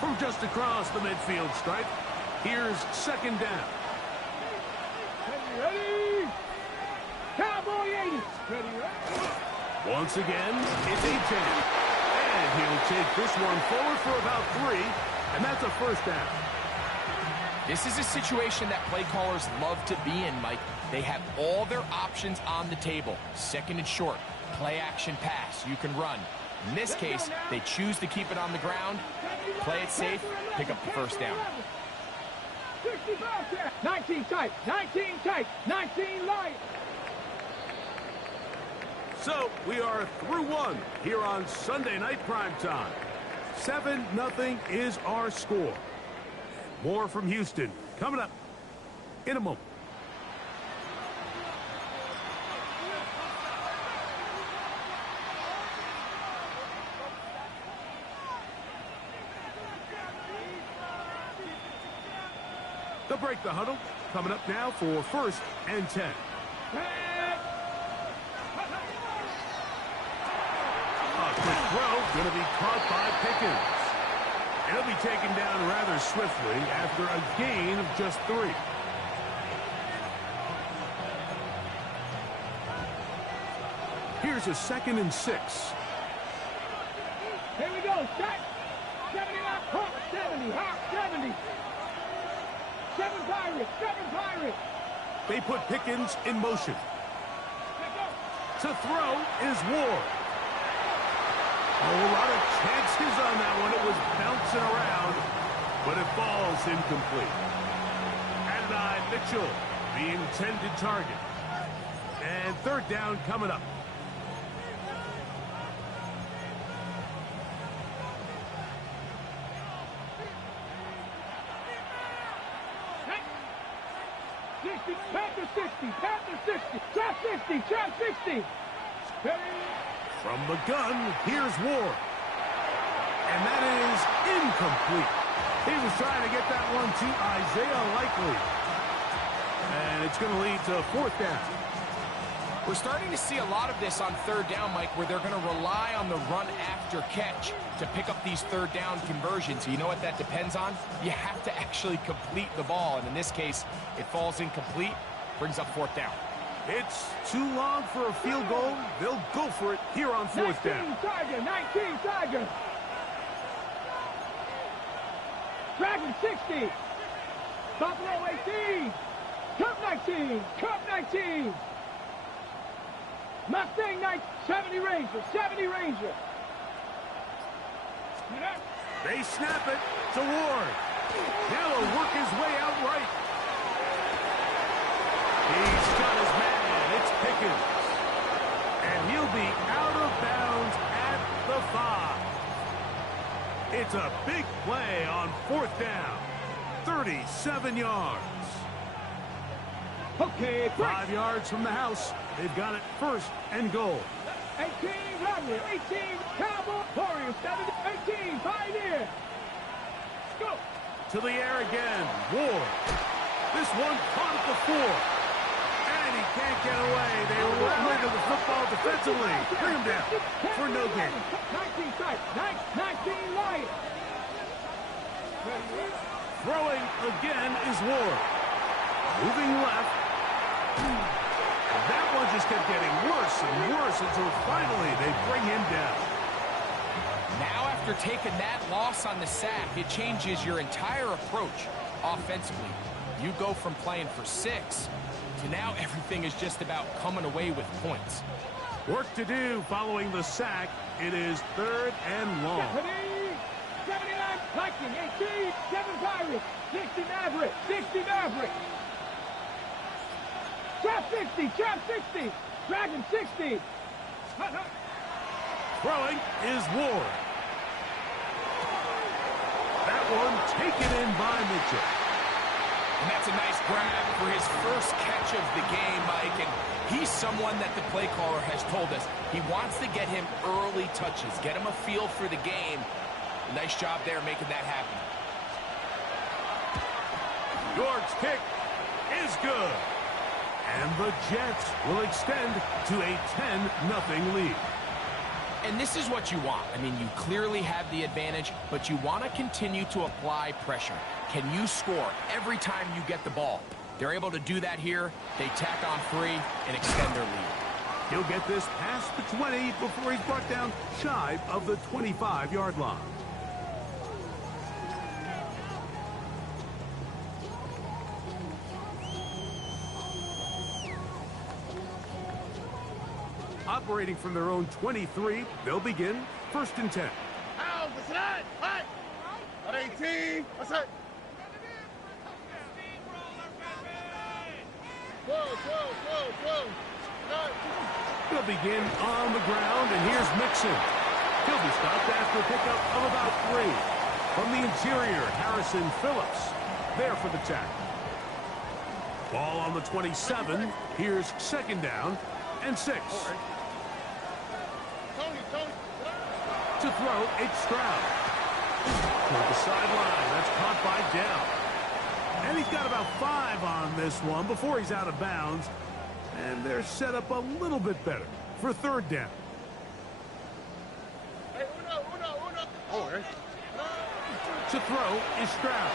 From just across the midfield stripe, here's second down. Ready? Cowboy 80. Ready, ready. Once again, it's a 10. And he'll take this one forward for about 3, and that's a first down. This is a situation that play callers love to be in, Mike. They have all their options on the table. Second and short, play action pass, you can run. In this case, they choose to keep it on the ground, play it safe, pick up the first down. 19 tight, 19 tight, 19 light. So we are through one here on Sunday Night Primetime. 7-0 is our score. More from Houston coming up in a moment. They'll break the huddle. Coming up now for first and 10. A quick throw, going to be caught by Pickens. He'll be taken down rather swiftly after a gain of just 3. Here's a 2nd and 6. Here we go. Set. 79. Hawk 70. Hawk 70. 7 Pirates. 7 Pirates. They put Pickens in motion. To throw is Ward. A lot of chances on that one. It was bouncing around, but it falls incomplete. Adonai Mitchell, the intended target. And third down coming up. Panther 60, Panther 60, trap 60, trap 60. From the gun, here's Ward. And that is incomplete. He was trying to get that one to Isaiah Likely. And it's going to lead to fourth down. We're starting to see a lot of this on third down, Mike, where they're going to rely on the run after catch to pick up these third down conversions. You know what that depends on? You have to actually complete the ball. And in this case, it falls incomplete, brings up fourth down. It's too long for a field goal. They'll go for it here on fourth down. 19 Tiger. Dragon 60. Buffalo 18. Cup 19. Cup 19. Mustang 9, 70 Ranger, 70 Ranger. They snap it to Ward. Now he'll work his way out right. He's got his man. It's Pickens. And he'll be out of bounds at the 5. It's a big play on fourth down. 37 yards. Okay, 5 yards from the house. They've got it first and goal. 18 Robbery, 18 Cowboy Warriors, 18 Pioneer. Let's go. To the air again. Ward. This one caught at the 4. And he can't get away. They rally to the football defensively. Bring him down for no gain. 19 tight, 19 light. Throwing again is Ward. Moving left. That one just kept getting worse and worse until finally they bring him down. Now after taking that loss on the sack, it changes your entire approach offensively. You go from playing for 6 to now everything is just about coming away with points. Work to do following the sack. It is third and long. 79 Viking, 18, 7 Pirates, 60 Maverick, 60 Maverick. Trap 60, trap 60, Dragon 60. Throwing is Ward. That one taken in by Mitchell. And that's a nice grab for his first catch of the game, Mike. And he's someone that the play caller has told us he wants to get him early touches, get him a feel for the game. Nice job there making that happen. York's kick is good. And the Jets will extend to a 10-0 lead. And this is what you want. I mean, you clearly have the advantage, but you want to continue to apply pressure. Can you score every time you get the ball? They're able to do that here. They tack on 3 and extend their lead. He'll get this past the 20 before he's brought down shy of the 25-yard line. Operating from their own 23, they'll begin 1st and 10. Out, what's that? What? 18, what's that? Whoa. They'll begin on the ground, and here's Mixon. He'll be stopped after a pickup of about 3. From the interior, Harrison Phillips there for the tackle. Ball on the 27. Here's 2nd down and 6. To throw, it's Stroud. Toward the sideline, that's caught by Down. And he's got about 5 on this one before he's out of bounds. And they're set up a little bit better for 3rd down. To throw is Stroud.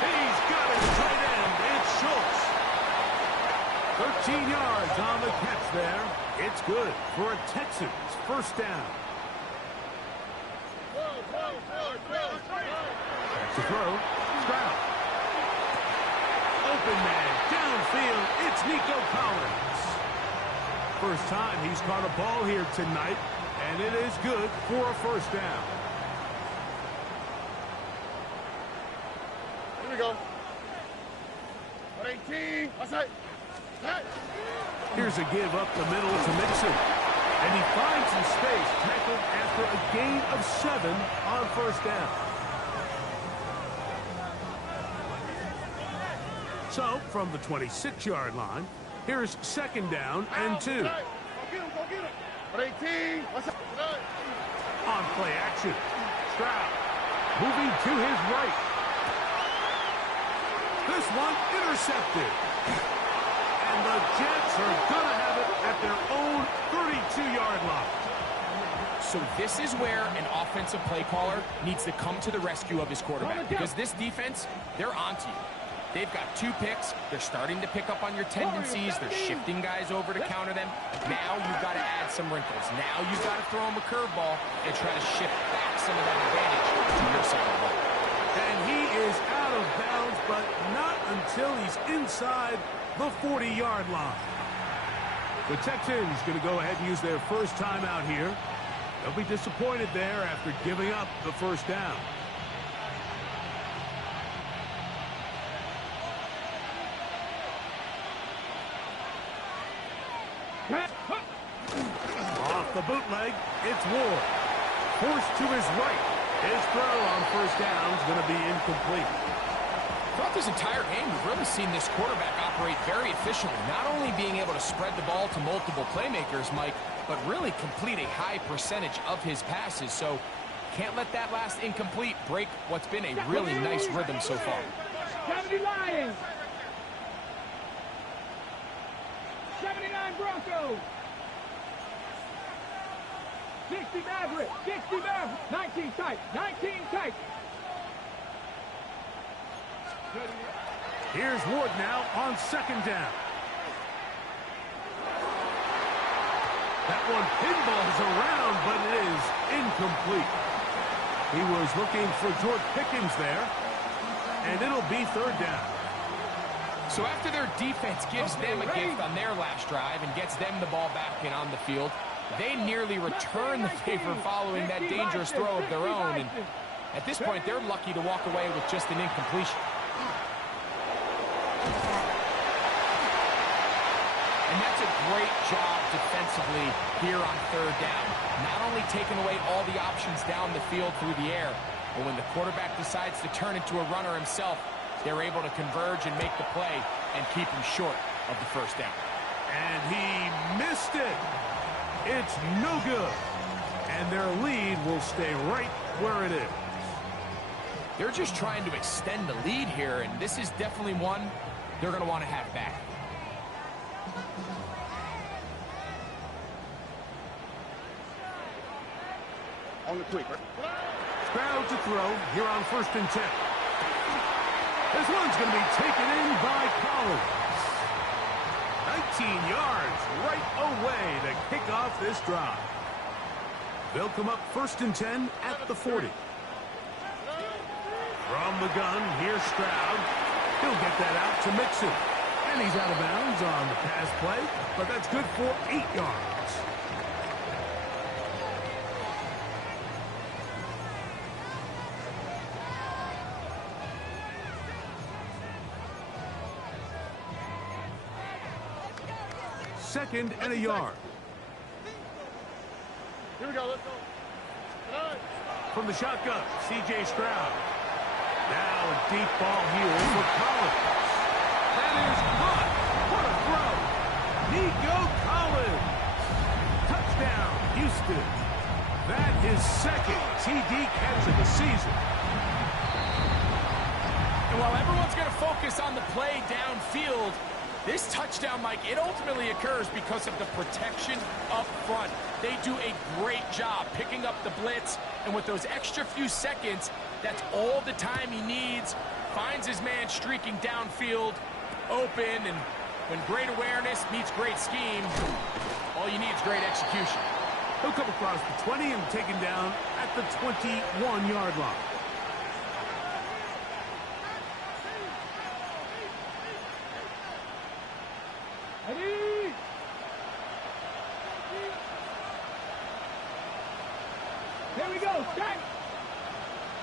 He's got his tight end. It's Schultz. 13 yards on the catch there. It's good for a Texans 1st down. To throw, Stroud. Open man, downfield, it's Nico Collins. First time he's caught a ball here tonight, and it is good for a 1st down. Here we go. 18, what's that? Here's a give up the middle to Mixon. And he finds some space, tackled after a gain of 7 on 1st down. So, from the 26-yard line, here's 2nd down and 2. Go get him. 18, what's up? On play action, Stroud moving to his right. This one intercepted. And the Jets are going to have it at their own 32-yard line. So this is where an offensive play caller needs to come to the rescue of his quarterback, because this defense, they're onto you. They've got 2 picks. They're starting to pick up on your tendencies. They're shifting guys over to counter them. Now you've got to add some wrinkles. Now you've got to throw them a curveball and try to shift back some of that advantage to your side of the ball. And he is out of bounds, but not until he's inside the 40-yard line. The Texans going to go ahead and use their first timeout here. They'll be disappointed there after giving up the 1st down. Off the bootleg, it's Ward. Forced to his right. His throw on 1st down is going to be incomplete. Throughout this entire game, we've really seen this quarterback operate very efficiently, not only being able to spread the ball to multiple playmakers, Mike, but really complete a high percentage of his passes. So can't let that last incomplete break what's been a really nice rhythm so far. 70 Lions. 79 Broncos. 60 Maverick. 60 Maverick. 19 tight. 19 tight. Here's Ward now on 2nd down. That one pinballs around, but it is incomplete. He was looking for George Pickens there, and it'll be 3rd down. So after their defense gives them a gift on their last drive and gets them the ball back and on the field, they nearly return the favor following that dangerous throw of their own. And at this point, they're lucky to walk away with just an incompletion. And that's a great job defensively here on 3rd down. Not only taking away all the options down the field through the air, but when the quarterback decides to turn into a runner himself, they're able to converge and make the play and keep him short of the 1st down. And he missed it. It's no good. And their lead will stay right where it is. They're just trying to extend the lead here, and this is definitely one they're going to want to have back. On the quick. Crowd to throw here on 1st and 10. This one's going to be taken in by Collins. 19 yards right away to kick off this drive. They'll come up 1st and 10 at the 40. From the gun, here's Stroud. He'll get that out to Mixon. And he's out of bounds on the pass play, but that's good for 8 yards. Second and a yard. Here we go. Let's go. From the shotgun, C.J. Stroud. Now a deep ball here for Collins. That is caught. What a throw. Nico Collins. Touchdown, Houston. That is second TD catch of the season. And while everyone's going to focus on the play downfield, this touchdown, Mike, it ultimately occurs because of the protection up front. They do a great job picking up the blitz, and with those extra few seconds, that's all the time he needs. Finds his man streaking downfield, open, and when great awareness meets great scheme, all you need is great execution. He'll come across the 20 and taken down at the 21-yard line. Ready? Here we go. Set.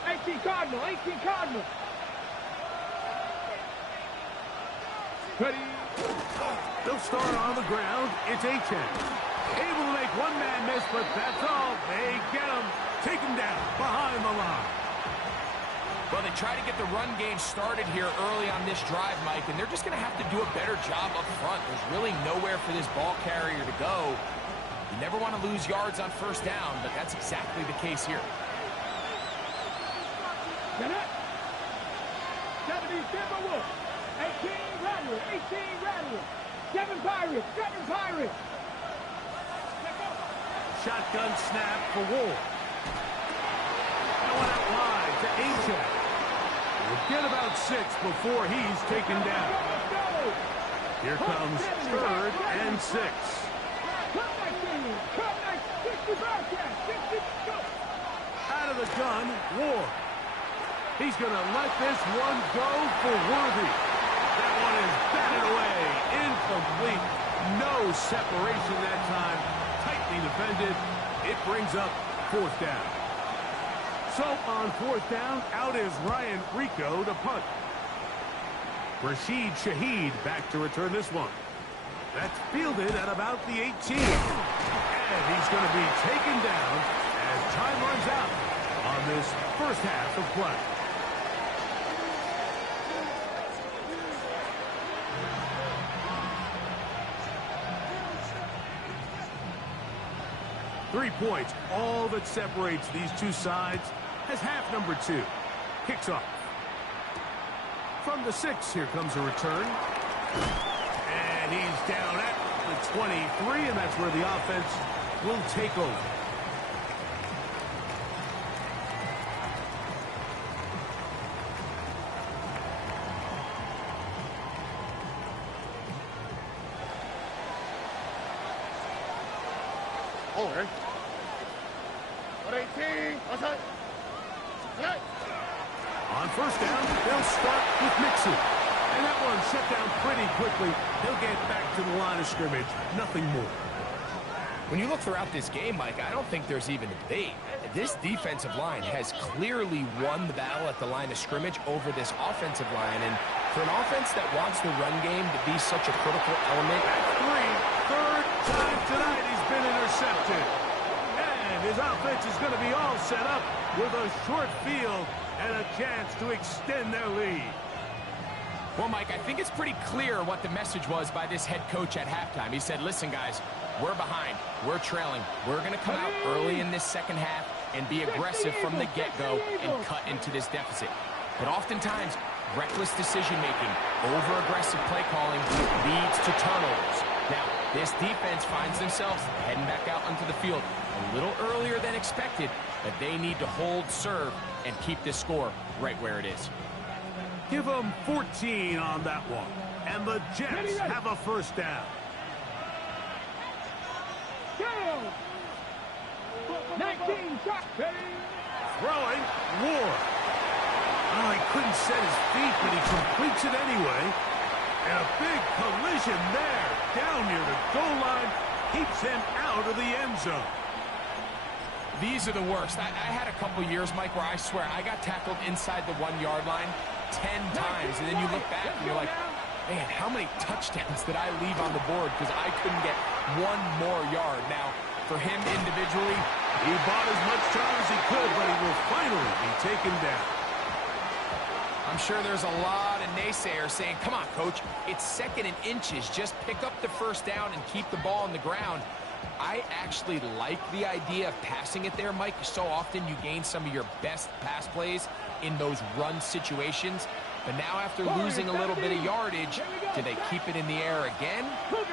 18 Cardinal. 18 Cardinal. Ready? They'll start on the ground. It's A-10. Able to make one man miss, but that's all. They get him. Take him down behind the line. Well, they try to get the run game started here early on this drive, Mike, and they're just going to have to do a better job up front. There's really nowhere for this ball carrier to go. You never want to lose yards on 1st down, but that's exactly the case here. Get it. 70 Timberwolves. 18 Rattler. 18 Rattler. 7 Pirates. 7 Pirates. Shotgun snap for Wolf. That one out wide to A-Check. We'll get about 6 before he's taken down. Here comes 3rd and 6. Out of the gun, Ward. He's going to let this one go for Worthy. That one is batted away. Incomplete. No separation that time. Tightly defended. It brings up 4th down. So on 4th down, out is Ryan Rico to punt. Rashid Shaheed back to return this one. That's fielded at about the 18. And he's going to be taken down as time runs out on this 1st half of play. Three points, all that separates these two sides as half number 2 kicks off. From the 6, here comes a return. And he's down at the 23, and that's where the offense will take over. Over. 18. Outside. On 1st down, they'll start with Mixon. And that one shut down pretty quickly. He'll get back to the line of scrimmage. Nothing more. When you look throughout this game, Mike, I don't think there's even a debate. This defensive line has clearly won the battle at the line of scrimmage over this offensive line. And for an offense that wants the run game to be such a critical element. That's 3rd time tonight he's been intercepted. And his offense is going to be all set up with a short field and a chance to extend their lead. Well, Mike, I think it's pretty clear what the message was by this head coach at halftime. He said, listen, guys, we're behind. We're trailing. We're going to come out early in this 2nd half and be aggressive from the get-go and cut into this deficit. But oftentimes, reckless decision-making, over-aggressive play calling leads to turnovers. Now, this defense finds themselves heading back out onto the field a little earlier than expected, but they need to hold serve and keep this score right where it is. Give them 14 on that one. And the Jets have a first down. Go! 19, shot. Throwing, Ward. Oh, he couldn't set his feet, but he completes it anyway. And a big collision there, down near the goal line, keeps him out of the end zone. These are the worst. I had a couple years, Mike, where I swear I got tackled inside the 1-yard line 10 times, and then you look back and you're like, man, how many touchdowns did I leave on the board because I couldn't get one more yard? Now, for him individually, he bought as much time as he could, but he will finally be taken down. I'm sure there's a lot of naysayers saying, come on, coach, it's 2nd and inches. Just pick up the first down and keep the ball on the ground. I actually like the idea of passing it there, Mike. So often you gain some of your best pass plays in those run situations. But now after losing a little bit of yardage, do they keep it in the air again?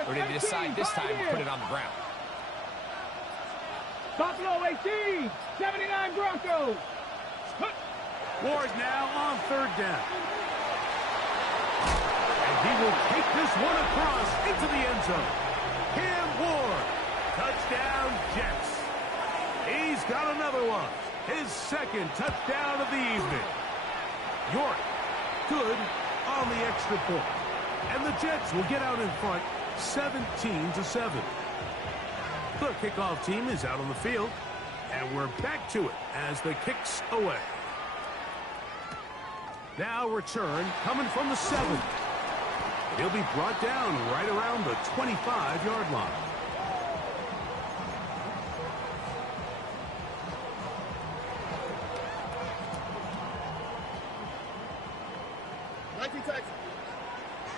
Or do they decide this time to put it on the ground? Buffalo 18, 79 Broncos. Ward now on 3rd down. And he will take this one across into the end zone. Cam Ward. Touchdown, Jets. He's got another one. His 2nd touchdown of the evening. York, good on the extra point. And the Jets will get out in front 17-7. The kickoff team is out on the field. And we're back to it as the kick's away. Now return coming from the 7. He'll be brought down right around the 25-yard line.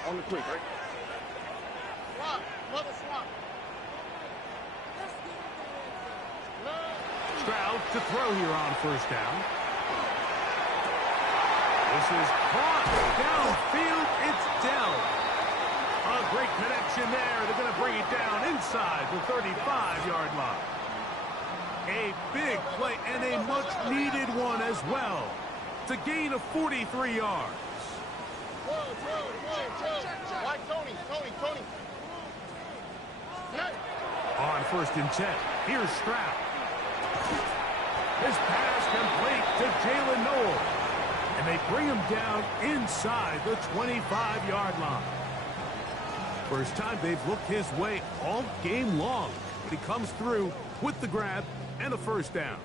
On the quick, right? Swap. Mother swap. Stroud to throw here on 1st down. This is caught. Downfield, it's Dell. A great connection there. They're going to bring it down inside the 35-yard line. A big play and a much-needed one as well to gain of 43 yards. White Tony. On 1st and 10, here's Stroud. His pass complete to Jalen Noel. And they bring him down inside the 25-yard line. First time they've looked his way all game long. But he comes through with the grab and a first down.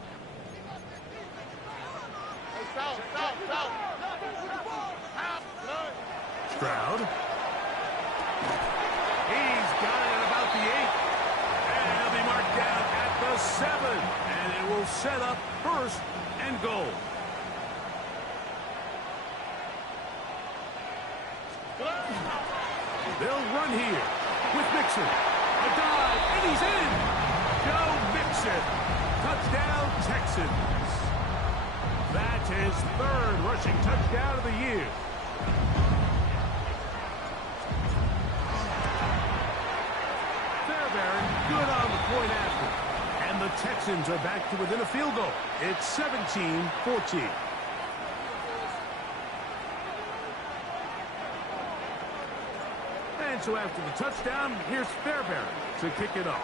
Stroud. He's got it at about the 8. And he'll be marked down at the 7. And it will set up 1st and goal. They'll run here with Mixon. A dive, and he's in. Joe Mixon. Touchdown, Texans. That's his 3rd rushing touchdown of the year. Fairbairn, good on the point after. And the Texans are back to within a field goal. It's 17-14. And so after the touchdown, here's Fairbairn to kick it off.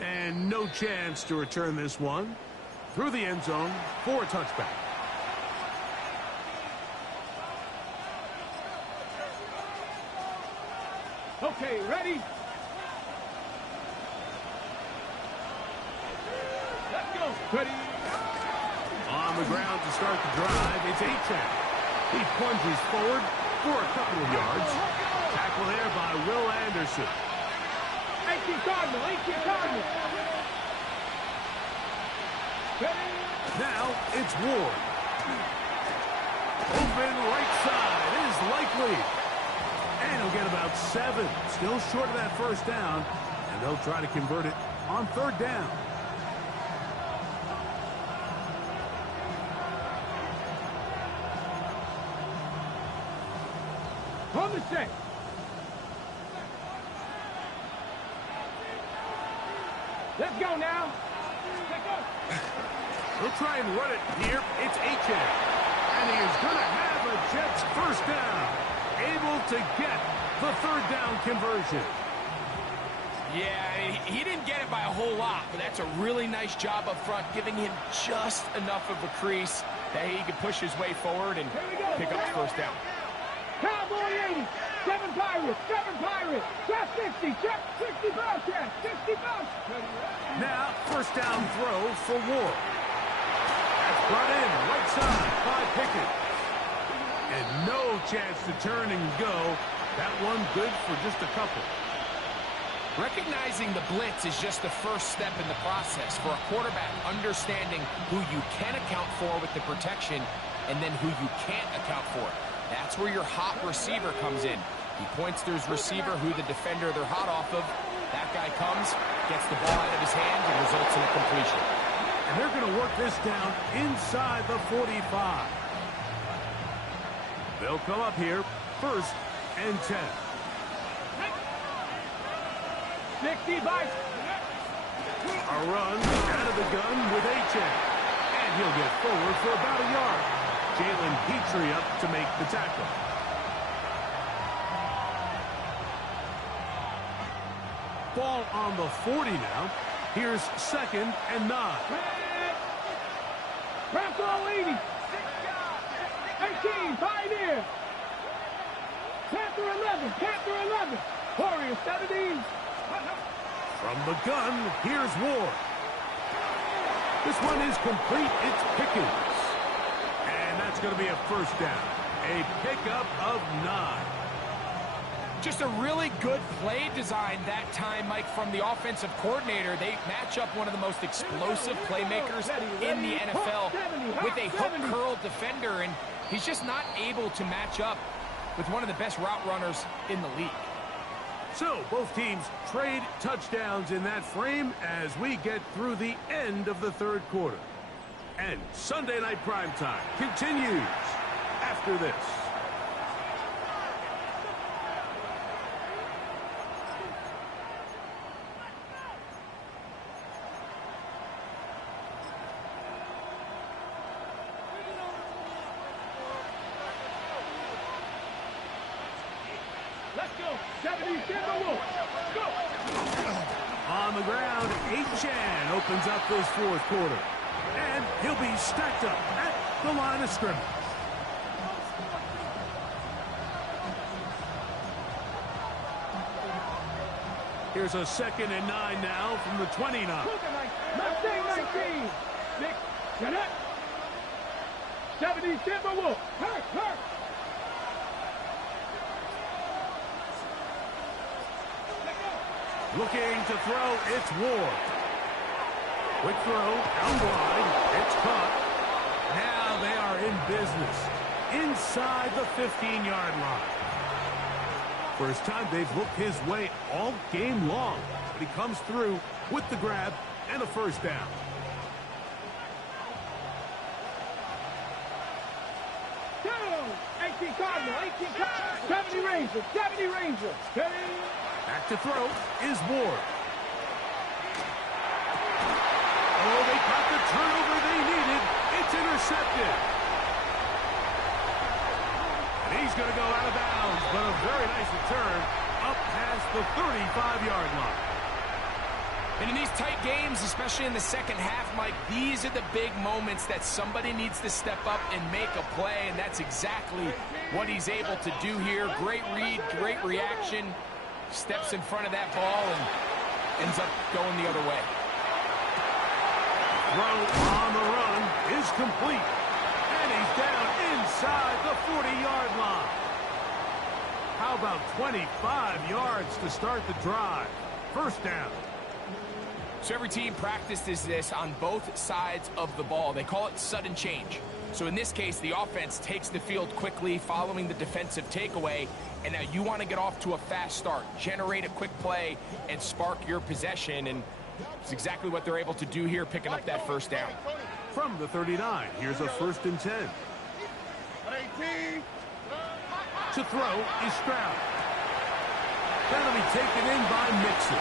And no chance to return this one. Through the end zone for a touchback. Okay, ready? Let's go. Ready. On the ground to start the drive, it's Achane. He plunges forward for a couple of yards. Tackle there by Will Anderson. 18 Cardinal. Ready. Now it's Ward. Open right side is likely. And he'll get about 7. Still short of that first down. And they'll try to convert it on 3rd down. On the set. Let's go now. Let's go. He'll try and run it here. It's H.A. And he is going to have a Jets first down. Able to get the third down conversion. Yeah, he didn't get it by a whole lot, but that's a really nice job up front, giving him just enough of a crease that he can push his way forward and pick up the first down. Cowboy 80. 7 Pirates. 7 Pirates. Check 60. Check 60 ball check. 60 ball. Now, first down throw for Ward. That's brought in right side by Pickett. And no chance to turn and go. That one good for just a couple. Recognizing the blitz is just the first step in the process for a quarterback, understanding who you can account for with the protection and then who you can't account for. That's where your hot receiver comes in. He points to his receiver, who the defender they're hot off of. That guy comes, gets the ball out of his hands, and results in a completion. And they're going to work this down inside the 45. They'll come up here, 1st and 10. 60 by. A run out of the gun with H.A. And he'll get forward for about a yard. Jalen Petrie up to make the tackle. Ball on the 40 now. Here's 2nd and 9. Bronco 80. 18, Pioneer. Panther 11, Panther 11. Warrior 17. From the gun, here's Ward. This one is complete. It's Pickens. And that's going to be a first down. A pickup of 9. Just a really good play design that time, Mike, from the offensive coordinator. They match up one of the most explosive playmakers in the NFL with a hook curl defender, and he's just not able to match up with one of the best route runners in the league. So both teams trade touchdowns in that frame as we get through the end of the 3rd quarter. And Sunday Night Primetime continues after this. Let's go. 70 Timberwolves. Go. On the ground, H.A. opens up this 4th quarter. And he'll be stacked up at the line of scrimmage. Here's a 2nd and 9 now from the 29. Mustang 19. Nick, get up. 70 Timberwolves. Hurt, hurt. Looking to throw, it's Ward. Quick throw, out wide, it's caught. Now they are in business, inside the 15-yard line. First time they've looked his way all game long, but he comes through with the grab and a first down. Down. 18 Cardinal, 18 Cardinal. 70 Rangers, 70 Rangers. 70. Back to throw is Ward. Oh, they got the turnover they needed. It's intercepted. And he's going to go out of bounds, but a very nice return up past the 35-yard line. And in these tight games, especially in the second half, Mike, these are the big moments that somebody needs to step up and make a play, and that's exactly what he's able to do here. Great read, great reaction. Steps in front of that ball and ends up going the other way. Throw on the run is complete. And he's down inside the 40-yard line. How about 25 yards to start the drive? First down. So every team practices this on both sides of the ball. They call it sudden change. So in this case, the offense takes the field quickly following the defensive takeaway, and now you want to get off to a fast start, generate a quick play, and spark your possession, and it's exactly what they're able to do here, picking up that first down. From the 39, here's a 1st and 10. To throw is Stroud. That'll be taken in by Mixon.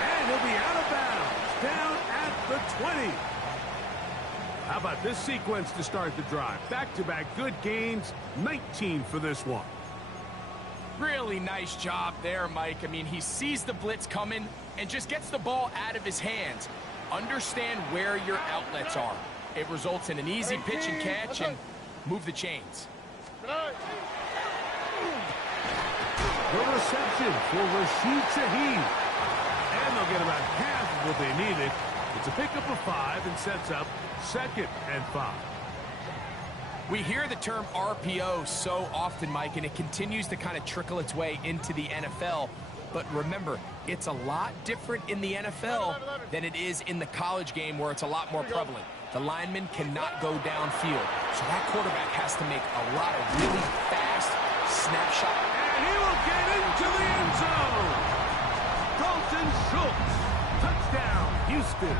And he'll be out of bounds, down at the 20. How about this sequence to start the drive? Back-to-back good gains, 19 for this one. Really nice job there, Mike. I mean, he sees the blitz coming and just gets the ball out of his hands. Understand where your outlets are. It results in an easy pitch and catch and move the chains. The reception for Rashid Shaheed. And they'll get about half of what they needed. It's a pickup of 5 and sets up 2nd and 5. We hear the term RPO so often, Mike, and it continues to kind of trickle its way into the NFL. But remember, it's a lot different in the NFL than it is in the college game where it's a lot more prevalent. The lineman cannot go downfield, so that quarterback has to make a lot of really fast snapshot. And he will get into the end zone. Dalton Schultz. Touchdown, Houston.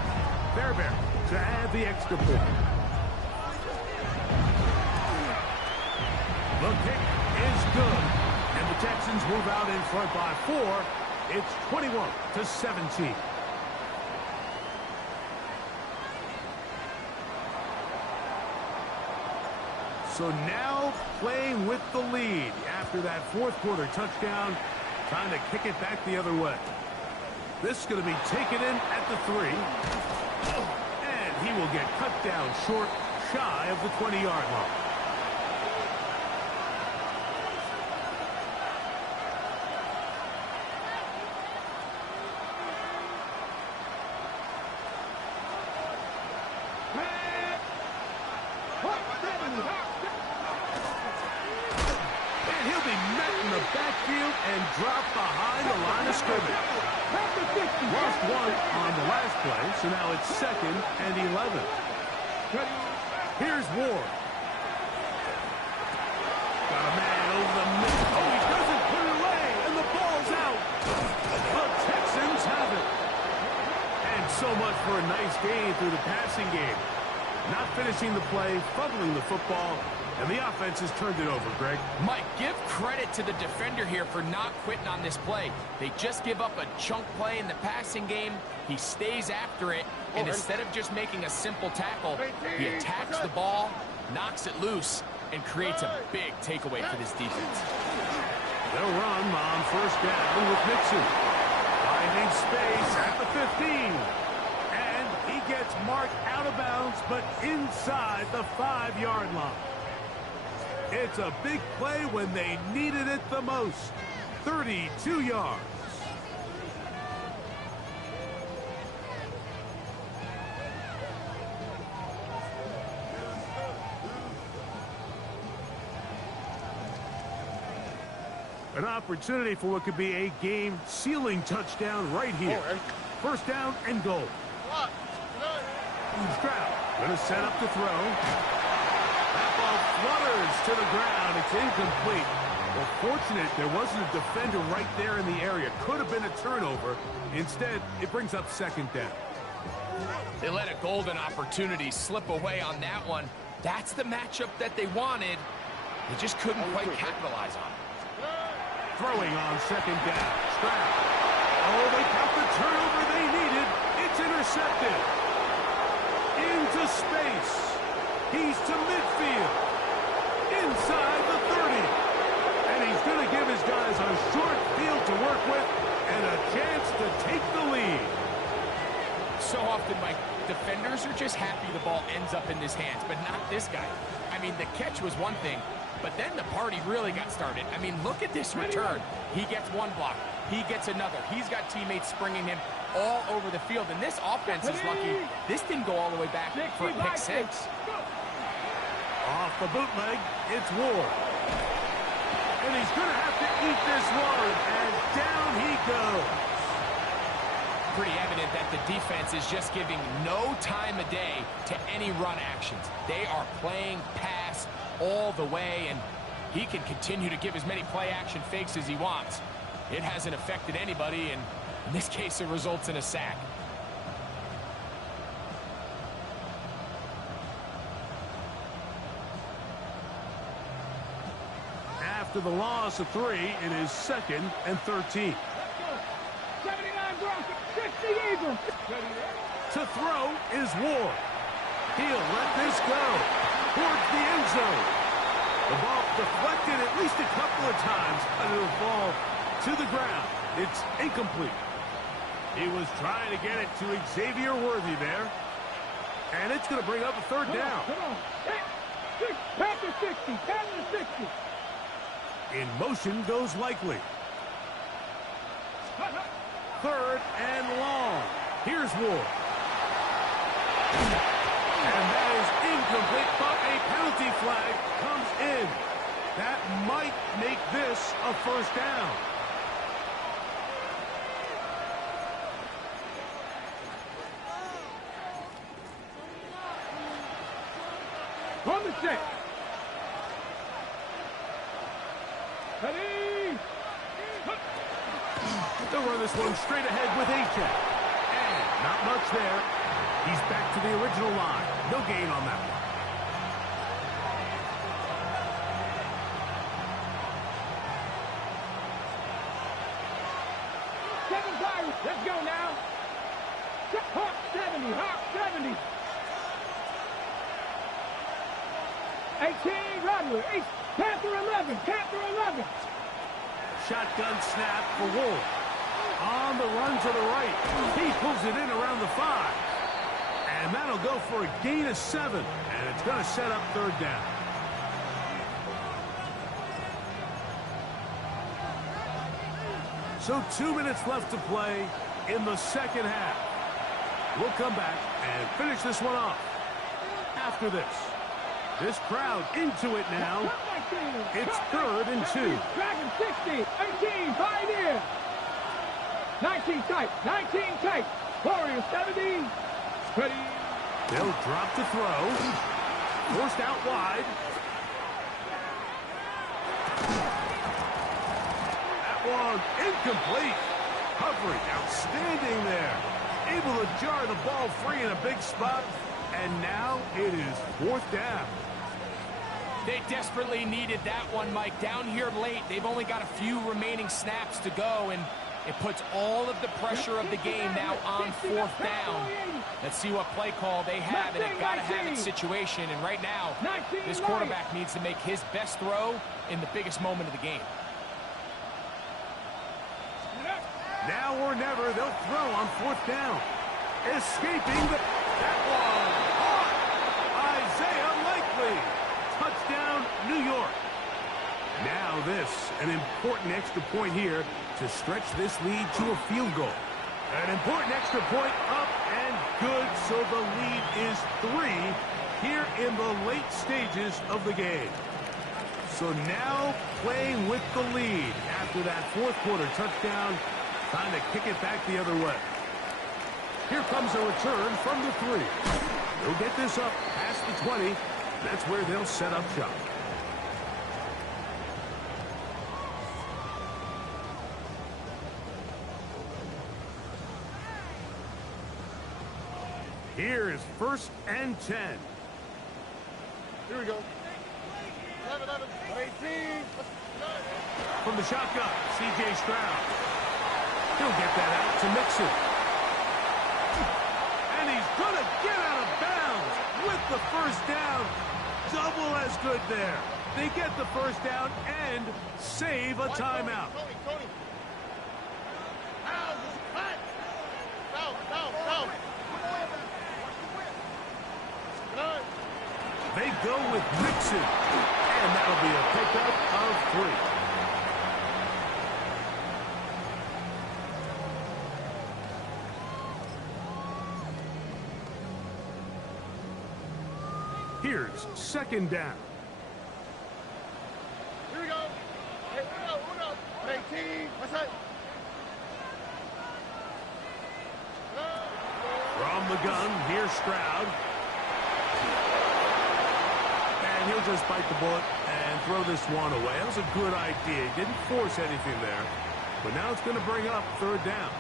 Fairbairn to add the extra point. The kick is good. And the Texans move out in front by 4. It's 21-17. So now playing with the lead after that fourth quarter touchdown. Time to kick it back the other way. This is going to be taken in at the 3. And he will get cut down short, shy of the 20-yard line. And drop behind the line of scrimmage. Lost 1 on the last play, so now it's 2nd and 11. Here's Ward. Got a man over the middle. Oh, he doesn't put it away, and the ball's out. The Texans have it. And so much for a nice gain through the passing game. Not finishing the play, fumbling the football, and the offense has turned it over, Greg. Mike, give credit to the defender here for not quitting on this play. They just give up a chunk play in the passing game. He stays after it, and instead of just making a simple tackle, he attacks the ball, knocks it loose, and creates a big takeaway for this defense. They'll run on first down with Mixon. Finding space at the 15. And he gets marked out of bounds, but inside the 5-yard line. It's a big play when they needed it the most. 32 yards. An opportunity for what could be a game-sealing touchdown right here. First down and goal. Stroud going to set up to throw. That ball flutters to the ground. It's incomplete. Well, fortunate there wasn't a defender right there in the area. Could have been a turnover. Instead, it brings up 2nd down. They let a golden opportunity slip away on that one. That's the matchup that they wanted. They just couldn't quite capitalize on it. Throwing on 2nd down. Stroud. Oh, they got the turnover they needed. It's intercepted. Into space. He's to midfield. Inside the 30. And he's going to give his guys a short field to work with and a chance to take the lead. So often, Mike, defenders are just happy the ball ends up in his hands, but not this guy. I mean, the catch was one thing, but then the party really got started. I mean, look at this return. He gets one block. He gets another. He's got teammates springing him all over the field, and this offense is lucky. This didn't go all the way back for a pick 6. Off the bootleg, it's Ward. And he's going to have to eat this one, and down he goes. Pretty evident that the defense is just giving no time of day to any run actions. They are playing pass all the way, and he can continue to give as many play-action fakes as he wants. It hasn't affected anybody, and in this case, it results in a sack. After the loss of 3, it is 2nd and 13. 79 Broncos, 60 Eagles. To throw is Ward. He'll let this go towards the end zone. The ball deflected at least a couple of times, and it'll fall to the ground. It's incomplete. He was trying to get it to Xavier Worthy there. And it's going to bring up a 3rd down. Come on. Panther 60. Panther 60. In motion goes Likely. 3rd and long. Here's Ward. And that is incomplete, but a penalty flag comes in. That might make this a 1st down. On the set. Ready. They'll run this one straight ahead with A-check. And not much there. He's back to the original line. No gain on that one. Seven Pirates. Let's go now. Hawk 70. Hawk 70. 18, Rodler. Panther 11. Panther 11. Shotgun snap for Wolf. On the run to the right. He pulls it in around the 5. And that'll go for a gain of 7. And it's going to set up 3rd down. So 2 minutes left to play in the 2nd half. We'll come back and finish this one off after this. This crowd into it now. It's 3rd and 2. Dragon 60. 18, Pioneer. 19 tight. 19 tight. Warrior 70. Ready. They'll drop to throw. Forced out wide. That one incomplete. Coverage outstanding there. Able to jar the ball free in a big spot. And now it is 4th down. They desperately needed that one, Mike. Down here late, they've only got a few remaining snaps to go, and it puts all of the pressure of the game now on 4th down. Let's see what play call they have in a gotta-have-it situation. And right now, this quarterback needs to make his best throw in the biggest moment of the game. Now or never, they'll throw on 4th down. Escaping that one. Isaiah Likely. Touchdown, New York. Now this, an important extra point here to stretch this lead to a field goal. An important extra point up and good, so the lead is 3 here in the late stages of the game. So now playing with the lead after that 4th quarter touchdown, trying to kick it back the other way. Here comes a return from the 3. They'll get this up past the 20. That's where they'll set up shop. Here is 1st and 10. Here we go. 11, 18. From the shotgun, C.J. Stroud. He'll get that out to Mixon. And he's going to get out of bounds with the 1st down. Double as good there. They get the 1st down and save a timeout. Tony. They go with Mixon. And that'll be a pickup of 3. Here's 2nd down. Here we go. Hey, uno. 18. What's that? From the gun, here's Stroud. And he'll just bite the bullet and throw this one away. That was a good idea. He didn't force anything there. But now it's going to bring up 3rd down.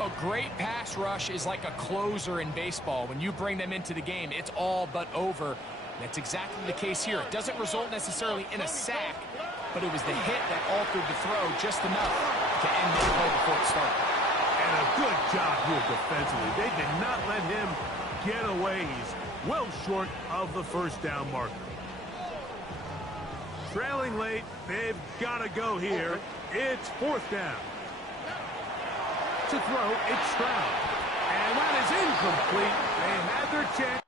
A great pass rush is like a closer in baseball. When you bring them into the game, it's all but over. That's exactly the case here. It doesn't result necessarily in a sack, but it was the hit that altered the throw just enough to end the play before it started. And a good job here defensively. They did not let him get away. He's well short of the first down marker. Trailing late, they've got to go here. It's fourth down. To throw, it's Stroud. And that is incomplete. They had their chance.